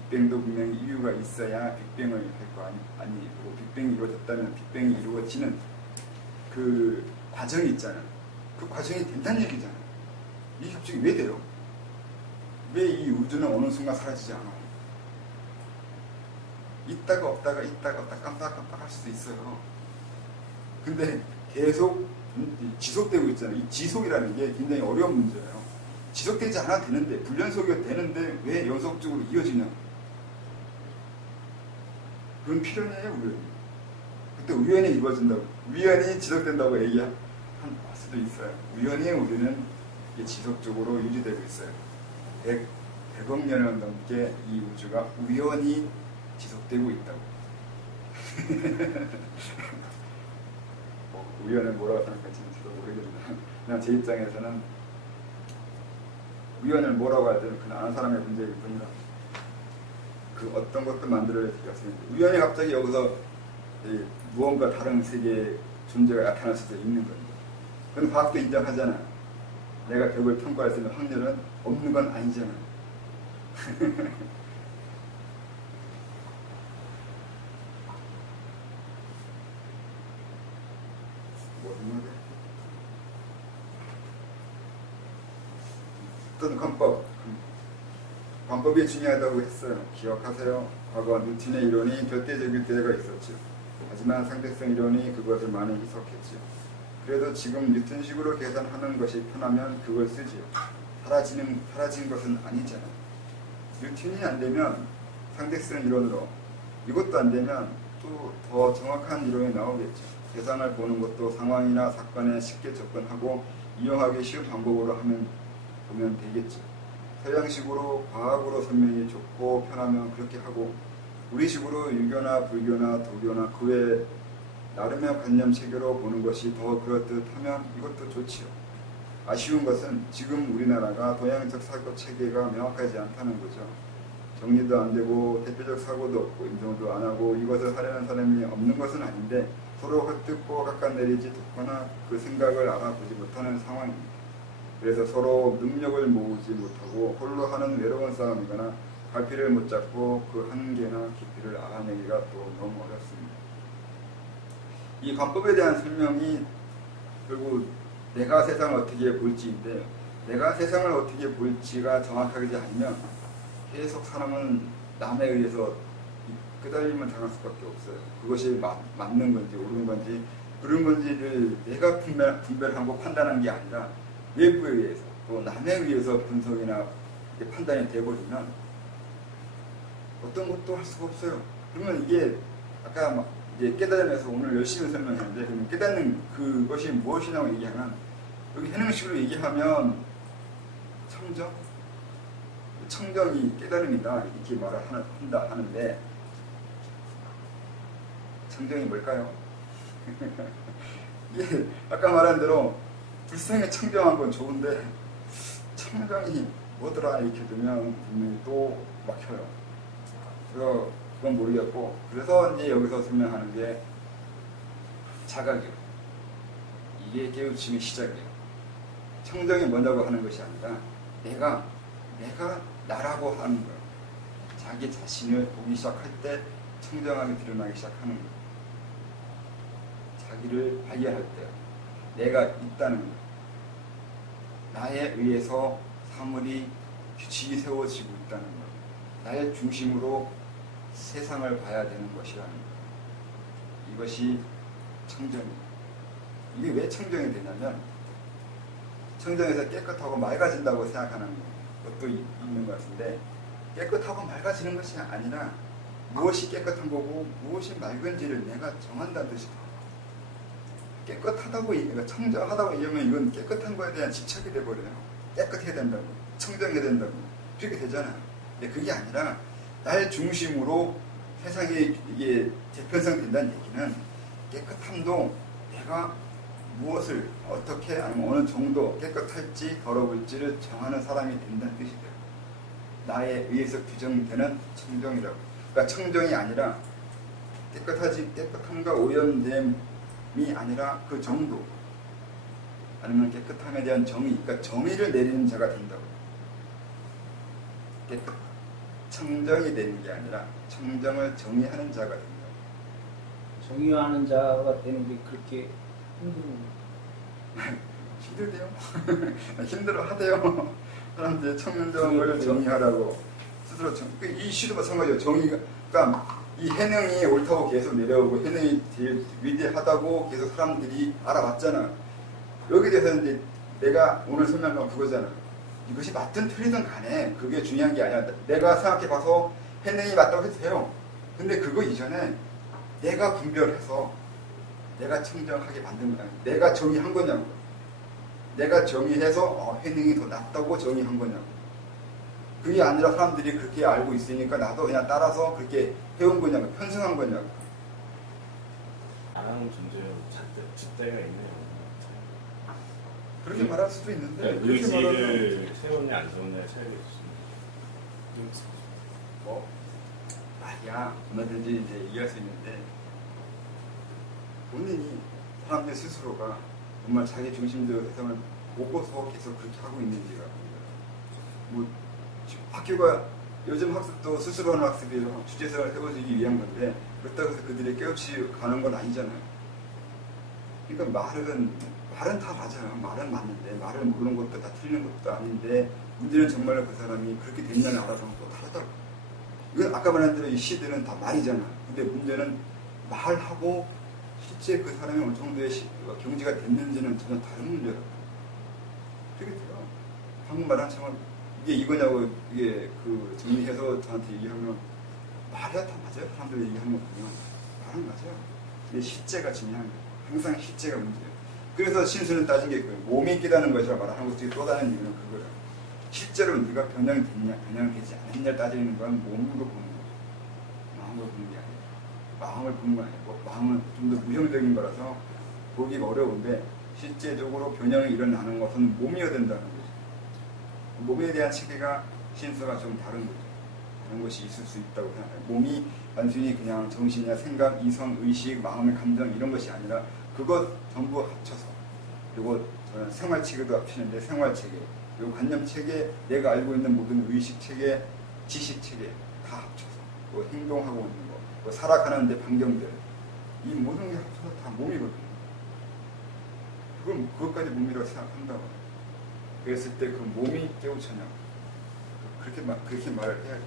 빅뱅도 분명히 이유가 있어야 빅뱅을 할 거 아니고 빅뱅이 이루어졌다면 빅뱅이 이루어지는 그 과정이 있잖아요. 그 과정이 된다는 얘기잖아요. 이게 갑자기 왜 돼요? 왜 이 우주는 어느 순간 사라지지 않아? 있다가 없다가 깜빡깜빡 할 수도 있어요. 근데 계속 지속되고 있잖아요. 이 지속이라는 게 굉장히 어려운 문제예요. 지속되지 않아도 되는데 불연속이 되는데 왜 연속적으로 이어지냐? 그건 필연이에요, 우연히. 그때 우연히 이루어진다고, 우연히 지속된다고 얘기할 수도 있어요. 우연히 우리는 지속적으로 유지되고 있어요. 100억 년을 넘게 이 우주가 우연히 지속되고 있다고. 우연을 뭐라고 생각할지는 저도 모르겠는데 그냥 제 입장에서는 우연을 뭐라고 할 때는 그냥 아는 사람의 문제일 뿐이라 그 어떤 것도 만들어야 되지 않습니다. 우연히 갑자기 여기서 무언가 다른 세계의 존재가 나타날 수도 있는 겁니다. 그건 과학도 인정하잖아요. 내가 벽을 통과할 수 있는 확률은 없는 건 아니잖아요. 어떤 관법이 중요하다고 했어요. 기억하세요. 과거 뉴턴의 이론이 절대적일 때가 있었죠. 하지만 상대성 이론이 그것을 많이 희석했죠. 그래도 지금 뉴턴식으로 계산하는 것이 편하면 그걸 쓰지요. 사라진 것은 아니잖아요. 뉴턴이 안 되면 상대성 이론으로, 이것도 안 되면 또 더 정확한 이론이 나오겠죠. 계산을 보는 것도 상황이나 사건에 쉽게 접근하고 이용하기 쉬운 방법으로 보면 되겠죠. 서양식으로 과학으로 설명이 좋고 편하면 그렇게 하고, 우리식으로 유교나 불교나 도교나 그 외 나름의 관념 체계로 보는 것이 더 그렇듯하면 이것도 좋지요. 아쉬운 것은 지금 우리나라가 동양적 사고 체계가 명확하지 않다는 거죠. 정리도 안 되고 대표적 사고도 없고 인정도 안 하고 이것을 하려는 사람이 없는 것은 아닌데 서로 헛듣고 깎아내리지 듣거나 그 생각을 알아보지 못하는 상황입니다. 그래서 서로 능력을 모으지 못하고 홀로 하는 외로운 싸움이거나 갈피를 못 잡고 그 한계나 깊이를 알아내기가 또 너무 어렵습니다. 이 관법에 대한 설명이 결국 내가 세상을 어떻게 볼지인데, 내가 세상을 어떻게 볼지가 정확하지 않으면 계속 사람은 남에 의해서 끄달림을 당할 수밖에 없어요. 그것이 맞는 건지 옳은 건지 그런 건지를 내가 분별하고 판단한 게 아니라 외부에 의해서 또 남에 의해서 분석이나 판단이 되어버리면 어떤 것도 할 수가 없어요. 그러면 이게 아까 막 이제 깨달음에서 오늘 열심히 설명했는데, 그러면 깨닫는 그것이 무엇이냐고 얘기하면, 여기 해능식으로 얘기하면 청정이 깨달음이다 이렇게 말을 한다 하는데, 청정이 뭘까요? 이게 아까 말한 대로 불생에 청정한 건 좋은데 청정이 뭐더라 이렇게 되면 분명히 또 막혀요. 그래서 그건 모르겠고, 그래서 이제 여기서 설명하는 게 자각이에요. 이게 깨우침의 시작이에요. 청정이 뭐냐고 하는 것이 아니라 내가 나라고 하는 거예요. 자기 자신을 보기 시작할 때 청정함이 드러나기 시작하는 거예요. 자기를 발견할 때요. 내가 있다는 거예요. 나에 의해서 사물이 규칙이 세워지고 있다는 거예요. 나의 중심으로 세상을 봐야 되는 것이라는 것. 이것이 청정입니다. 이게 왜 청정이 되냐면 청정에서 깨끗하고 맑아진다고 생각하는 것도 있는 것 같은데 깨끗하고 맑아지는 것이 아니라 무엇이 깨끗한 거고 무엇이 맑은지를 내가 정한다는 뜻이다. 깨끗하다고 청정하다고 얘기하면 이건 깨끗한 거에 대한 집착이 돼버려요. 깨끗해야 된다고 청정해야 된다고 그렇게 되잖아요. 근데 그게 아니라 날 중심으로 세상이 이게 재편성된다는 얘기는 깨끗함도 내가 무엇을 어떻게 아니면 어느 정도 깨끗할지 더러울지를 정하는 사람이 된다는 뜻이 돼요. 나에 의해서 규정되는 청정이라고. 그러니까 청정이 아니라 깨끗함과 오염됨이 아니라 그 정도 아니면 깨끗함에 대한 정의, 그러니까 정의를 내리는 자가 된다고. 청정이 되는 게 아니라 청정을 정의하는 자가 된다고. 정의하는 자가 되는 게 그렇게 힘들대요. 힘들어 하대요. 사람들이 청정을 정의하라고 스스로 이 시도 마찬가지예요. 정의가 그러니까 이 해능이 옳다고 계속 내려오고 해능이 제일 위대하다고 계속 사람들이 알아봤잖아. 여기에 대해서 이제 내가 오늘 설명한 건 그거잖아. 이것이 맞든 틀리든 간에 그게 중요한 게 아니야. 내가 생각해봐서 해능이 맞다고 해도 돼요. 근데 그거 이전에 내가 분별해서 내가 청정하게 만든 거야. 내가 정의한 거냐고. 내가 정의해서 해능이 더 낫다고 정의한 거냐고. 그게 아니라 사람들이 그렇게 알고 있으니까 나도 그냥 따라서 그렇게 해온 거냐고. 편승한 거냐고. 다양한 존재의 잣대가 있네요. 그렇게 말할 수도 있는데 그렇게 의지를 세웠냐 안 세웠냐의 차이가 있습니다. 뭐 말이야 얼마든지 이제 이해할 수 있는데 본인이 사람들 스스로가 정말 자기 중심적 세상을 보고서 계속 그렇게 하고 있는지가 뭐 학교가 요즘 학습도 스스로 하는 학습이 주제성을 세워주기 위한 건데 그렇다고 해서 그들이 깨우치 가는 건 아니잖아요. 그러니까 말은 다 맞아요. 말은 맞는데 말을 모르는 것도 다 틀리는 것도 아닌데 문제는 정말 그 사람이 그렇게 됐냐는 알아서는 또 다르다고. 이건 아까 말한 대로 이 시들은 다 말이잖아. 근데 문제는 말하고 실제 그 사람이 어느 정도의 경지가 됐는지는 전혀 다른 문제라고. 그렇게 돼요. 방금 말한 것처럼 이게 이거냐고 이게 그 정리해서 저한테 얘기하면 말이야 다 맞아요. 사람들 얘기하는 거 보면 말은 맞아요. 근데 실제가 중요한 거예요. 항상 실제가 문제예요. 그래서 신수는 따진 게 그거예요. 몸이 깨닫는 것이라 말하는 것 중에 또 다른 이유는 그거예요. 실제로 네가 변형이 됐냐, 변형되지 않았냐를 따지는 건 몸으로 보는 거예요. 마음으로 보는 게 아니에요. 마음을 보는 거 아니에요. 마음은 좀 더 무형적인 거라서 보기가 어려운데 실제적으로 변형이 일어나는 것은 몸이어야 된다는 거죠. 몸에 대한 체계가 신수가 좀 다른 거죠. 다른 것이 있을 수 있다고 생각해요. 몸이 단순히 그냥 정신이나 생각, 이성, 의식, 마음의 감정 이런 것이 아니라 그것 전부 합쳐서 그리고 저는 생활체계도 합치는데 생활체계 그리고 관념체계 내가 알고 있는 모든 의식체계 지식체계 다 합쳐서 또 행동하고 있는 거 또 살아가는데 반경들 이 모든 게 합쳐서 다 몸이거든요. 그럼 그것까지 몸이라고 생각한다고 그랬을 때 그 몸이 깨우쳐냐고 그렇게 말을 해야죠.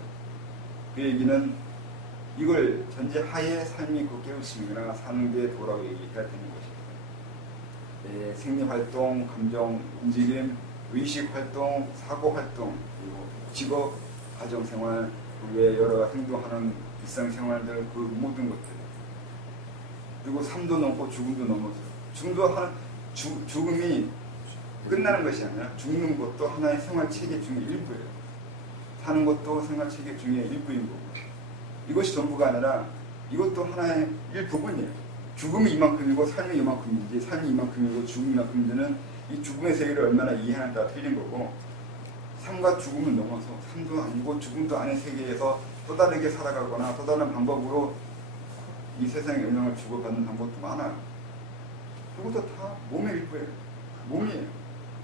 그 얘기는 이걸 전제하에 삶이 그 깨우침이나 사는 게 도라고 얘기해야 되는 것입니다. 생리활동, 감정, 움직임, 의식활동, 사고활동, 그리고 직업, 가정생활, 그 외에 여러 행동하는 일상생활들 그 모든 것들 그리고 삶도 넘고 죽음도 넘어서 죽음이 끝나는 것이 아니라 죽는 것도 하나의 생활체계 중의 일부예요. 사는 것도 생활체계 중의 일부인 거고 이것이 전부가 아니라 이것도 하나의 일부분이에요. 죽음이 이만큼이고 삶이 이만큼인지 삶이 이만큼이고 죽음이 이만큼인지는 이 죽음의 세계를 얼마나 이해하느냐에 따라 틀린 거고 삶과 죽음을 넘어서 삶도 아니고 죽음도 아닌 세계에서 또 다르게 살아가거나 또 다른 방법으로 이 세상의 영향을 주고받는 방법도 많아요. 그것도 다 몸의 일부예요. 몸이에요.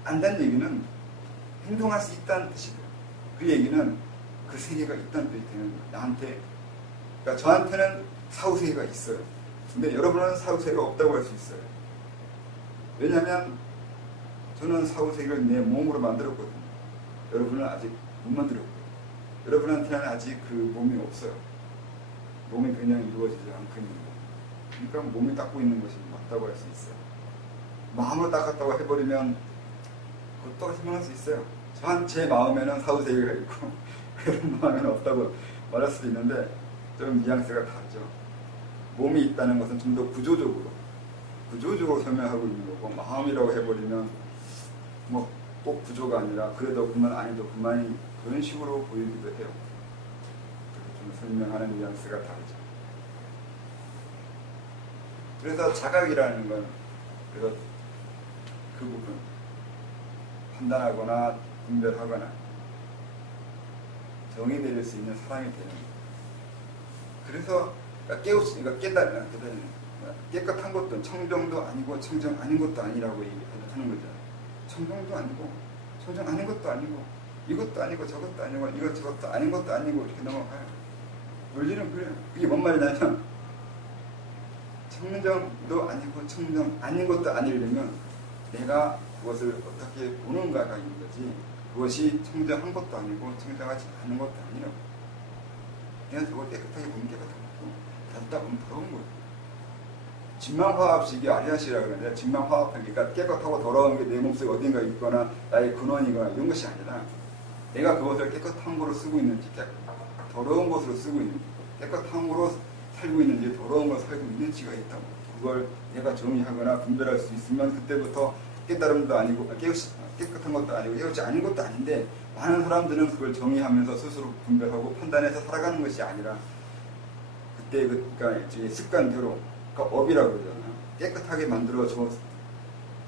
안다는 얘기는 행동할 수 있다는 뜻이에요. 그 얘기는 그 세계가 있다는 뜻이 되는 거예요. 나한테 그러니까 저한테는 사후세계가 있어요. 근데 여러분은 사후세계가 없다고 할 수 있어요. 왜냐하면 저는 사후세계를 내 몸으로 만들었거든요. 여러분은 아직 못 만들었고요. 여러분한테는 아직 그 몸이 없어요. 몸이 그냥 이루어지지 않고 있는 거. 그러니까 몸이 닦고 있는 것이 맞다고 할 수 있어요. 마음으로 닦았다고 해버리면 그것도 실망할 수 있어요. 제 마음에는 사후세계가 있고 그런 마음에는 없다고 말할 수도 있는데 좀 뉘앙스가 다르죠. 몸이 있다는 것은 좀 더 구조적으로 설명하고 있는 거고, 마음이라고 해버리면 뭐 꼭 구조가 아니라 그래도 그만 아니도 그만이 그런 식으로 보이기도 해요. 좀 설명하는 뉘앙스가 다르죠. 그래서 자각이라는 건 그래서 그 부분 판단하거나 분별하거나 정의 내릴 수 있는 사람이 되는 거예요. 그래서 깨끗한 것도 청정도 아니고 청정 아닌 것도 아니라고 얘기하는 거죠. 청정도 아니고 청정 아닌 것도 아니고 이것도 아니고 저것도 아니고 이것 저것도 아닌 것도 아니고 이렇게 넘어가요. 원리는 그래요. 그게 뭔 말이냐면 청정도 아니고 청정 아닌 것도 아니려면 내가 그것을 어떻게 보는가가 있는 거지, 그것이 청정한 것도 아니고 청정하지 않은 것도 아니라고. 내가 저걸 깨끗하게 보면 깨끗한 거고 닫다 보면 더러운 거예요. 진망화합식이 아리아시라고 그러는데, 진망화합하기가 깨끗하고 더러운 게 내 몸속에 어딘가 있거나 나의 근원이거나 이런 것이 아니라 내가 그것을 깨끗한 거로 쓰고 있는지 더러운 것으로 쓰고 있는지, 깨끗한 거로 살고 있는지 더러운 걸 살고 있는지가 있다고. 그걸 내가 정의하거나 분별할 수 있으면 그때부터 깨달음도 아니고 깨끗한 것도 아니고 깨끗이 아닌 것도 아닌데, 많은 사람들은 그걸 정의하면서 스스로 분별하고 판단해서 살아가는 것이 아니라 그때 그러니까 습관대로, 그러니까 업이라고 그러잖아요. 깨끗하게 만들어줘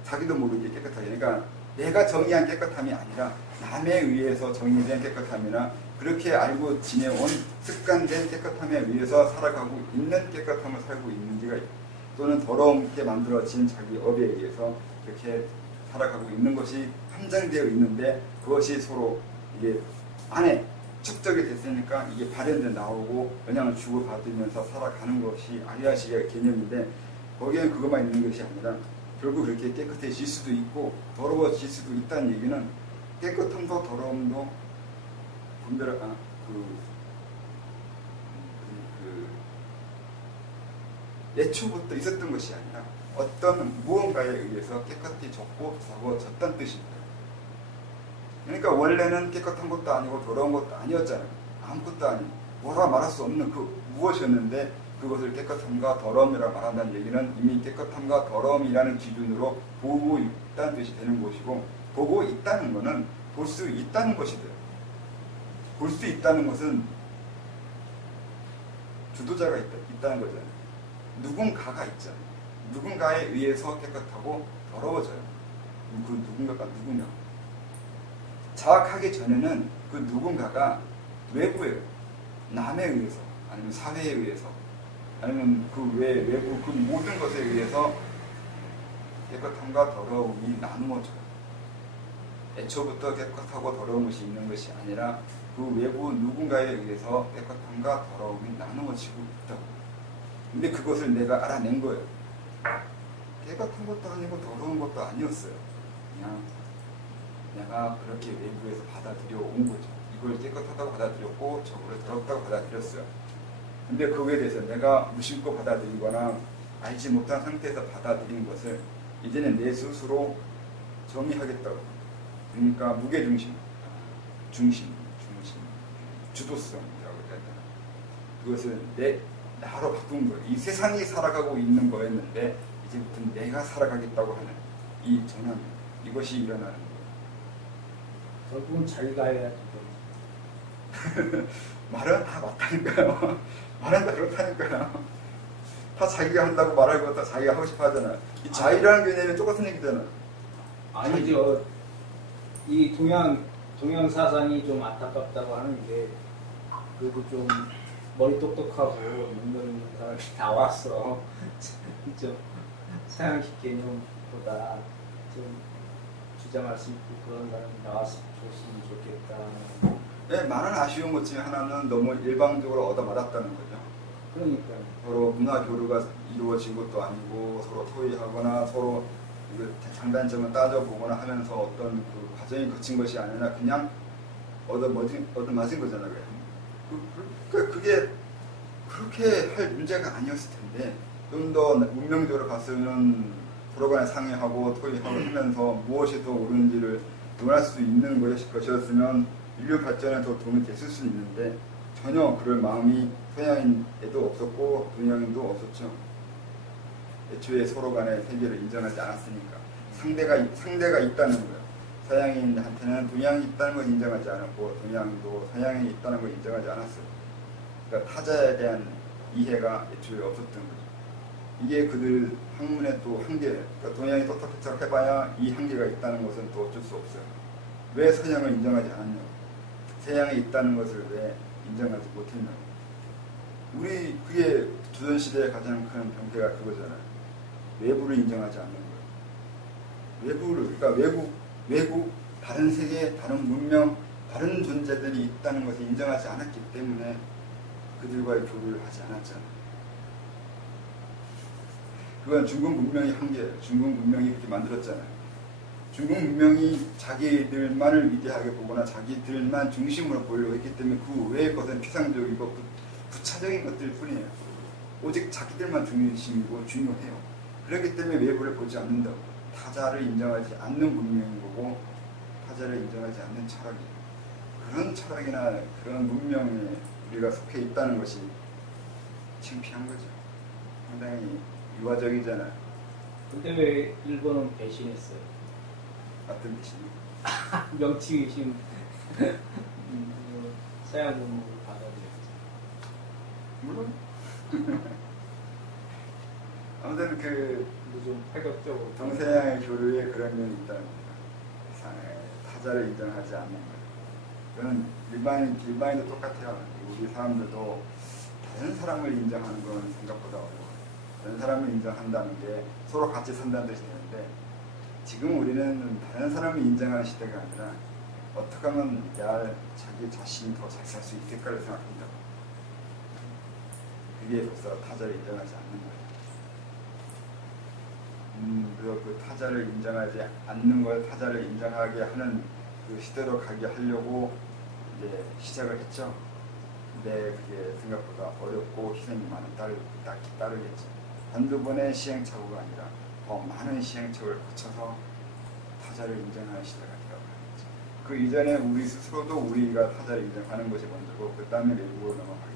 자기도 모르게 깨끗하게. 그러니까 내가 정의한 깨끗함이 아니라 남에 의해서 정의된 깨끗함이나 그렇게 알고 지내온 습관된 깨끗함에 의해서 살아가고 있는 깨끗함을 살고 있는지가 있고, 또는 더럽게 만들어진 자기 업에 의해서 그렇게 살아가고 있는 것이 함정되어 있는데, 그것이 서로 이게 안에 축적이 됐으니까 이게 발현돼 나오고 영향을 주고받으면서 살아가는 것이 아리아식의 개념인데, 거기에는 그것만 있는 것이 아니라 결국 그렇게 깨끗해질 수도 있고 더러워질 수도 있다는 얘기는, 깨끗함도 더러움도 예초부터 있었던 것이 아니라 어떤 무언가에 의해서 깨끗이 졌다는 뜻입니다. 그러니까 원래는 깨끗한 것도 아니고 더러운 것도 아니었잖아요. 아무것도 아니고 뭐라 말할 수 없는 그 무엇이었는데, 그것을 깨끗함과 더러움이라고 말한다는 얘기는 이미 깨끗함과 더러움이라는 기준으로 보고 있다는 뜻이 되는 것이고, 보고 있다는 것은 볼 수 있다는 것이 돼요. 볼 수 있다는 것은 주도자가 있다는 거잖아요. 누군가가 있잖아요. 누군가에 의해서 깨끗하고 더러워져요. 그 누군가가 누구냐? 자각하기 전에는 그 누군가가 외부에, 남에 의해서, 아니면 사회에 의해서, 아니면 그 외부 그 모든 것에 의해서 깨끗함과 더러움이 나누어져요. 애초부터 깨끗하고 더러운 것이 있는 것이 아니라 그 외부 누군가에 의해서 깨끗함과 더러움이 나누어지고 있다고. 근데 그것을 내가 알아낸 거예요. 깨끗한 것도 아니고 더러운 것도 아니었어요. 그냥 내가 그렇게 외부에서 받아들여 온 거죠. 이걸 깨끗하다고 받아들였고 저걸 더럽다고 받아들였어요. 근데 그거에 대해서 내가 무심코 받아들이거나 알지 못한 상태에서 받아들인 것을 이제는 내 스스로 정의하겠다고. 그러니까 무게중심, 주도성이라고 해야 되나. 그것을 나로 바꾼 거예요. 이 세상이 살아가고 있는 거였는데 이제부터는 내가 살아가겠다고 하는 이 전환, 이것이 일어나는 거예요. 결국은 자기가 해야지. 말은 다 맞다니까요. 말은 다 그렇다니까요. 다 자기가 한다고 말할 것도 자기가 하고 싶어 하잖아. 이 자유라는 개념이 똑같은 얘기잖아. 아니죠. 이 동양 사상이 좀 안타깝다고 하는 게, 그래도 좀 머리 똑똑하고 능력 있는 사람이 나왔어. 좀 서양식 개념보다 좀 주장할 수 있고 그런 사람이 나왔으면 좋겠다. 네, 많은 아쉬운 것 중에 하나는 너무 일방적으로 얻어맞았다는 거죠. 그러니까요. 서로 문화 교류가 이루어진 것도 아니고 서로 토의하거나 서로 장단점을 따져보거나 하면서 어떤 그 과정이 거친 것이 아니라 그냥 얻어맞은 거잖아요. 그게 그렇게 할 문제가 아니었을 텐데 좀 더 문명적으로 봤으면 서로 간에 상의하고 토의하고 하면서 무엇이 더 옳은지를 논할 수 있는 것이었으면 인류 발전에 더 도움이 됐을 수 있는데 전혀 그럴 마음이 서양인에도 없었고 동양인도 없었죠. 애초에 서로 간의 세계를 인정하지 않았으니까 상대가 있다는 거예요. 서양인한테는 동양이 있다는 걸 인정하지 않았고 동양도 서양이 있다는 걸 인정하지 않았어요. 그러니까 타자에 대한 이해가 애초에 없었던 거죠. 이게 그들 학문의 또 한계, 그러니까 동양이 똑똑똑 해봐야 이 한계가 있다는 것은 또 어쩔 수 없어요. 왜 서양을 인정하지 않았냐고, 서양이 있다는 것을 왜 인정하지 못했냐고. 그게 조선시대의 가장 큰 병폐가 그거잖아요. 외부를 인정하지 않는 거예요. 그러니까 외국, 다른 세계, 다른 문명, 다른 존재들이 있다는 것을 인정하지 않았기 때문에 그들과의 교류를 하지 않았잖아요. 그건 중국 문명의 한계예요. 중국 문명이 그렇게 만들었잖아요. 중국 문명이 자기들만을 위대하게 보거나 자기들만 중심으로 보려고 했기 때문에 그 외의 것은 피상적이고 부차적인 것들 뿐이에요. 오직 자기들만 중심이고 중요해요. 그렇기 때문에 외부를 보지 않는다고. 타자를 인정하지 않는 문명인 거고 타자를 인정하지 않는 철학이에요. 그런 철학이나 그런 문명에 우리가 속해 있다는 것이 창피한 거죠. 상당히 유화적이잖아요. 근데 왜 일본은 배신했어요? 어떤 뜻이요? 명치 의심 서양 문명을 받아들였죠. 물론 아무튼 좀 파격적으로 동서양의 교류에 그런 면이 있다는 겁니다. 타자를 인정하지 않는 것. 그건 일반인도 똑같아요. 우리 사람들도 다른 사람을 인정하는 건 생각보다 어려워요. 다른 사람을 인정한다는 게 서로 같이 산다는 뜻이 되는데 지금 우리는 다른 사람을 인정하는 시대가 아니라 어떻게 하면 자기 자신이 더 잘 살 수 있을까를 생각합니다. 그게 벌써 타자를 인정하지 않는 거예요. 그래서 그 타자를 인정하지 않는 걸 타자를 인정하게 하는 그 시대로 가게 하려고 이제 시작을 했죠. 근데 그게 생각보다 어렵고 희생이 많이 따르겠죠. 한두 번의 시행착오가 아니라 더 많은 시행착오를 거쳐서 타자를 인정하는 시대가 되어가겠죠. 그 이전에 우리 스스로도 우리가 타자를 인정하는 것이 먼저고 그 다음에 외국으로 넘어가겠죠.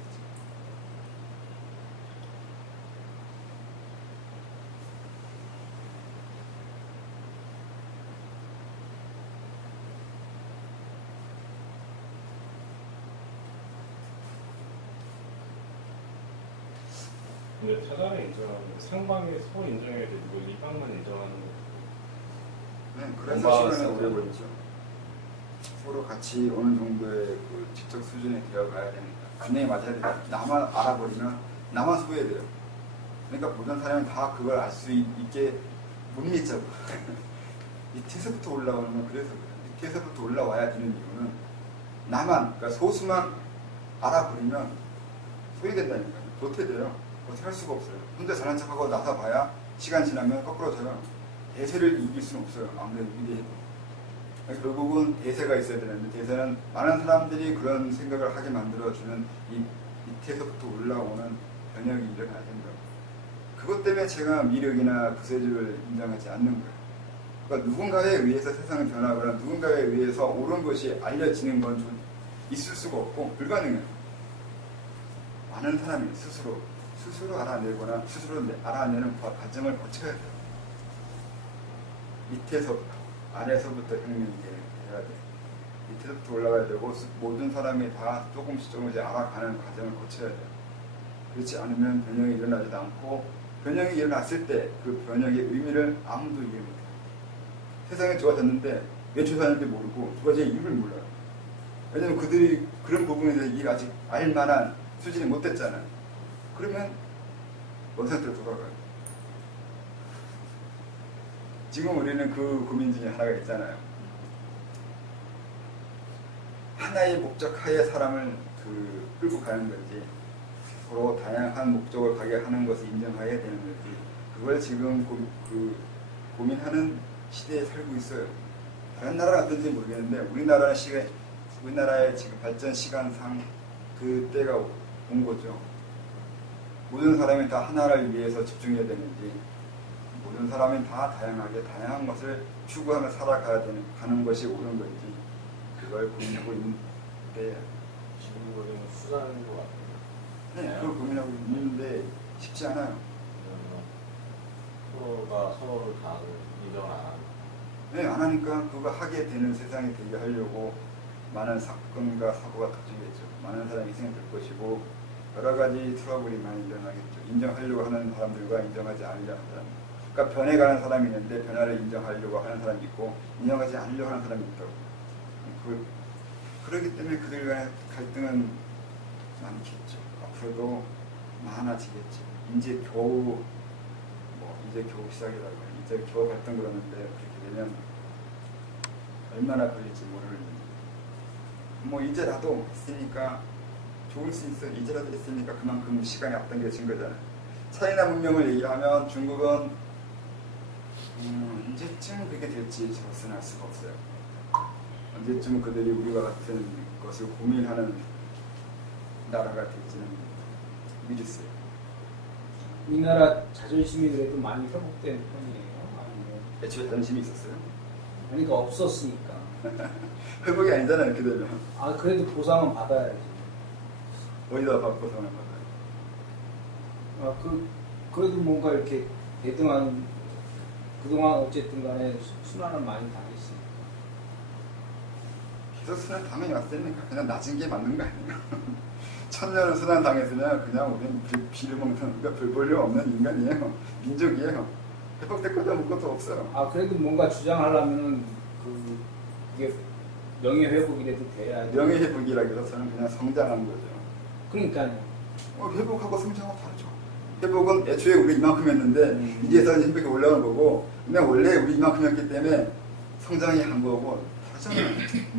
근데 타자를 인정하는 상방의 소 인정해야 되고 이방만 인정하는 거. 네, 그래서 시간이 오래 걸리죠. 서로 같이 어느 정도의 그 지적 수준에 되어가야 됩니다. 분명히 맞아야 됩니다. 나만 알아버리면 나만 소외돼요. 그러니까 모든 사람이 다 그걸 알 수 있게 못 믿죠. 밑에서부터 올라오는 건 그래서 그래요. 밑에서부터 올라와야 되는 이유는 나만, 그러니까 소수만 알아버리면 소외된다니까요. 도태돼요. 어떻게 할 수가 없어요. 혼자 잘난 척하고 나서 봐야 시간 지나면 거꾸로 져요. 대세를 이길 수는 없어요. 아무래도 위대해도. 결국은 대세가 있어야 되는데 대세는 많은 사람들이 그런 생각을 하게 만들어주는 이 밑에서부터 올라오는 변혁이 일어나야 된다고. 그것 때문에 제가 미륵이나 구세주를 인정하지 않는 거예요. 그러니까 누군가에 의해서 세상을 변하거나 누군가에 의해서 옳은 것이 알려지는 건 좀 있을 수가 없고 불가능해요. 많은 사람이 스스로 알아내거나 스스로 알아내는 과정을 거쳐야 돼요. 밑에서부터, 아래서부터 혁명이 돼야 돼요. 밑에서부터 올라가야 되고 모든 사람이 다 조금씩 알아가는 과정을 거쳐야 돼요. 그렇지 않으면 변형이 일어나지도 않고 변형이 일어났을 때 그 변형의 의미를 아무도 이해 못해요. 세상이 좋아졌는데 왜 좋아졌는지 모르고 좋아질 이유를 몰라요. 왜냐면 그들이 그런 부분에 대해서 아직 알만한 수준이 못 됐잖아요. 그러면 어느 상태로 돌아가요. 지금 우리는 그 고민 중에 하나가 있잖아요. 하나의 목적 하에 사람을 끌고 가는 건지 서로 다양한 목적을 가게 하는 것을 인정해야 되는 건지 그걸 지금 고민하는 시대에 살고 있어요. 다른 나라가 어떤지 모르겠는데 우리나라는 우리나라의 지금 발전 시간상 그 때가 온 거죠. 모든 사람이 다 하나를 위해서 집중해야 되는지, 모든 사람이 다 다양하게 다양한 것을 추구하며 살아가야 가는 것이 옳은 건지, 그걸 고민하고 있는 때, 지금 우리는 수단인 것 같아요. 네, 그걸 고민하고 있는데 쉽지 않아요. 서로가 서로를 다 인정을 안 하고. 네, 안 하니까 그거 하게 되는 세상이 되게 하려고 많은 사건과 사고가 터지겠죠. 많은 사람이 희생될 것이고 여러 가지 트러블이 많이 일어나겠죠. 인정하려고 하는 사람들과 인정하지 않으려고 하는 사람. 그러니까 변해가는 사람이 있는데 변화를 인정하려고 하는 사람이 있고 인정하지 않으려고 하는 사람이 있다고. 그렇기 때문에 그들 간의 갈등은 많겠죠. 앞으로도 많아지겠죠. 이제 겨우 시작이라고 해요. 이제 겨우 갈등 그러는데 그렇게 되면 얼마나 걸릴지 모르는 뭐 이제라도 했으니까 좋을 수 있어. 이제라도 했으니까 그만큼 시간이 앞당겨진 거잖아요. 차이나 문명을 얘기하면 중국은 언제쯤 그게 될지 저것은 알 수가 없어요. 언제쯤 그들이 우리와 같은 것을 고민하는 나라가 될지는 미루세요. 우리나라 자존심이 그래도 많이 회복된 편이에요. 아니면 애초에 자존심이 있었어요? 그러니까 없었으니까. 회복이 아니잖아요. 이렇게 되면. 아 그래도 보상은 받아야지. 어디다 보상을 받아요? 그래도 뭔가 이렇게 대등한 그동안 어쨌든 간에 순환을 많이 당했으니까. 계속 순환 당연히 왔으니까 그냥 낮은 게 맞는 거 아니에요? 천년을 순환 당했으면 그냥 우리는 비를 먹는 그러니까 별 볼일 없는 인간이에요. 민족이에요. 회복될 것도 아무것도 없어요. 아 그래도 뭔가 주장하려면은 그게 명예 회복이라도 돼야 돼. 명예 회복이라기보다는 그냥 성장한 거죠. 그러니까요. 회복하고 성장하고 다르죠. 회복은 애초에 우리 이만큼 했는데 이제서 회복이 올라온 거고 그냥 원래 우리 이만큼이었기 때문에 성장이 한 거고 다르잖아요.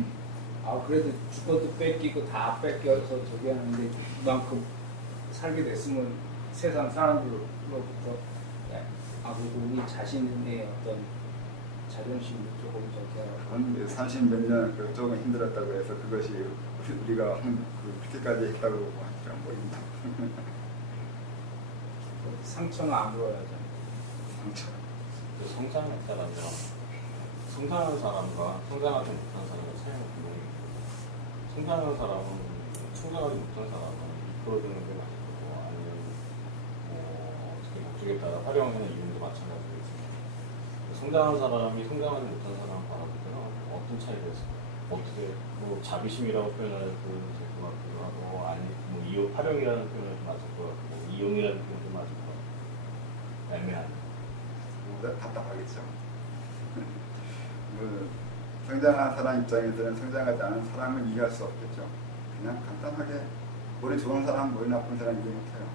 아 그래도 주것도 뺏기고 다 뺏겨서 저기 하는데 이만큼 살게 됐으면 세상 사람들로부터 그리고 우리 자신의 어떤 자존심도 조금 저기 30 몇 년 조금 힘들었다고 해서 그것이 우리가 그렇게까지 했다고 하니까 뭐 상처는 안 물어야죠. 상처. 성장했다라면 성장하는 사람과 성장하지 못한 사람의 차이는 분명히 있고 성장하는 사람은 성장하지 못한 사람은 풀어주는 게 맞을 거고 아니면 자기 목적에 따라 활용하는 이유도 마찬가지겠습니다. 성장하는 사람이 성장하지 못한 사람을 바라볼 때는 어떤 차이가 있을까요? 어떻게 자비심이라고 표현할 수 있을 것 같기도 하고 아니 활용이라는 표현을 좀 맞을 것 같고 이용이라는 표현도 맞을 것 같고 애매한 답답하겠죠. 성장한 사람 입장에서는 성장하지 않은 사람을 이해할 수 없겠죠. 그냥 간단하게 머리 좋은 사람, 머리 나쁜 사람 이해 못해요.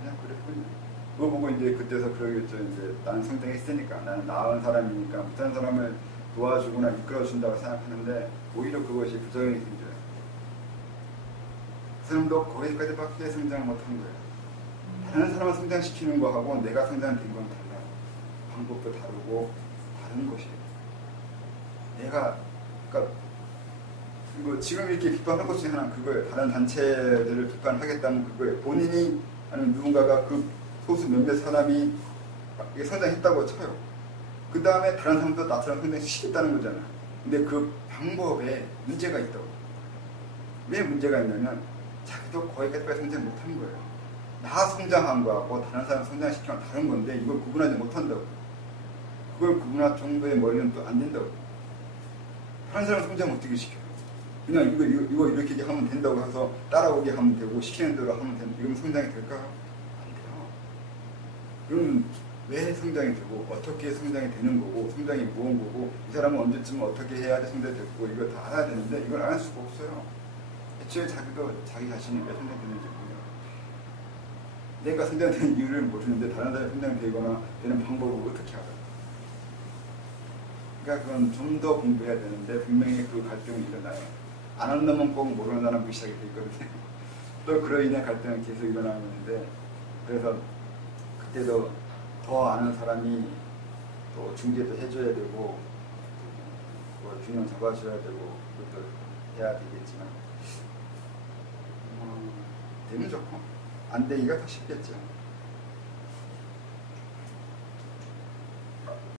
그냥 그랬군요. 그거 보고 이제 그때서 그러겠죠. 이제 나는 성장했으니까 나는 나은 사람이니까 못한 사람을 도와주거나 이끌어준다고 생각하는데 오히려 그것이 부작용이 생겨요. 그 사람도 거기까지밖에 성장을 못한 거예요. 다른 사람을 성장시키는 거하고 내가 성장된 건 달라요. 방법도 다르고 다른 것이에요. 그러니까 지금 이렇게 비판할 것 중에 하나는 그거예요. 다른 단체들을 비판하겠다는 그거예요. 본인이 아니면 누군가가 그 소수 몇몇 사람이 성장했다고 쳐요. 그 다음에 다른 사람도 나처럼 성장시키겠다는 거잖아요. 근데 그 방법에 문제가 있다고. 왜 문제가 있냐면 자기도 거기까지 성장 못한 거예요. 나 성장한 거하고 다른 사람 성장시키면 다른 건데 이걸 구분하지 못한다고. 그걸 구분할 정도의 머리는 또 안 된다고. 다른 사람 성장 어떻게 시켜요? 그냥 이거 이렇게 하면 된다고 해서 따라오게 하면 되고 시키는 대로 하면 된다. 이건 성장이 될까요? 안 돼요. 그러면 왜 성장이 되고 어떻게 성장이 되는 거고 성장이 무언 거고 이 사람은 언제쯤 어떻게 해야지 성장이 됐고 이거 다 알아야 되는데 이걸 안 할 수가 없어요. 애초에 자기도 자기 자신이 왜 성장되는지 몰라요. 내가 성장되는 이유를 모르는데 다른 사람이 성장되거나 되는 방법을 어떻게 알아요? 그러니까 그건 좀 더 공부해야 되는데 분명히 그 갈등이 일어나요. 안 하는 놈은 꼭 모르는 사람 무시하게 돼 있거든요. 또 그로 인해 갈등은 계속 일어나는데 그래서 그때도 더 아는 사람이 또 중재도 해줘야 되고 균형 잡아줘야 되고 그것도 해야 되겠지만 되면 좋고 안 되기가 더 쉽겠죠.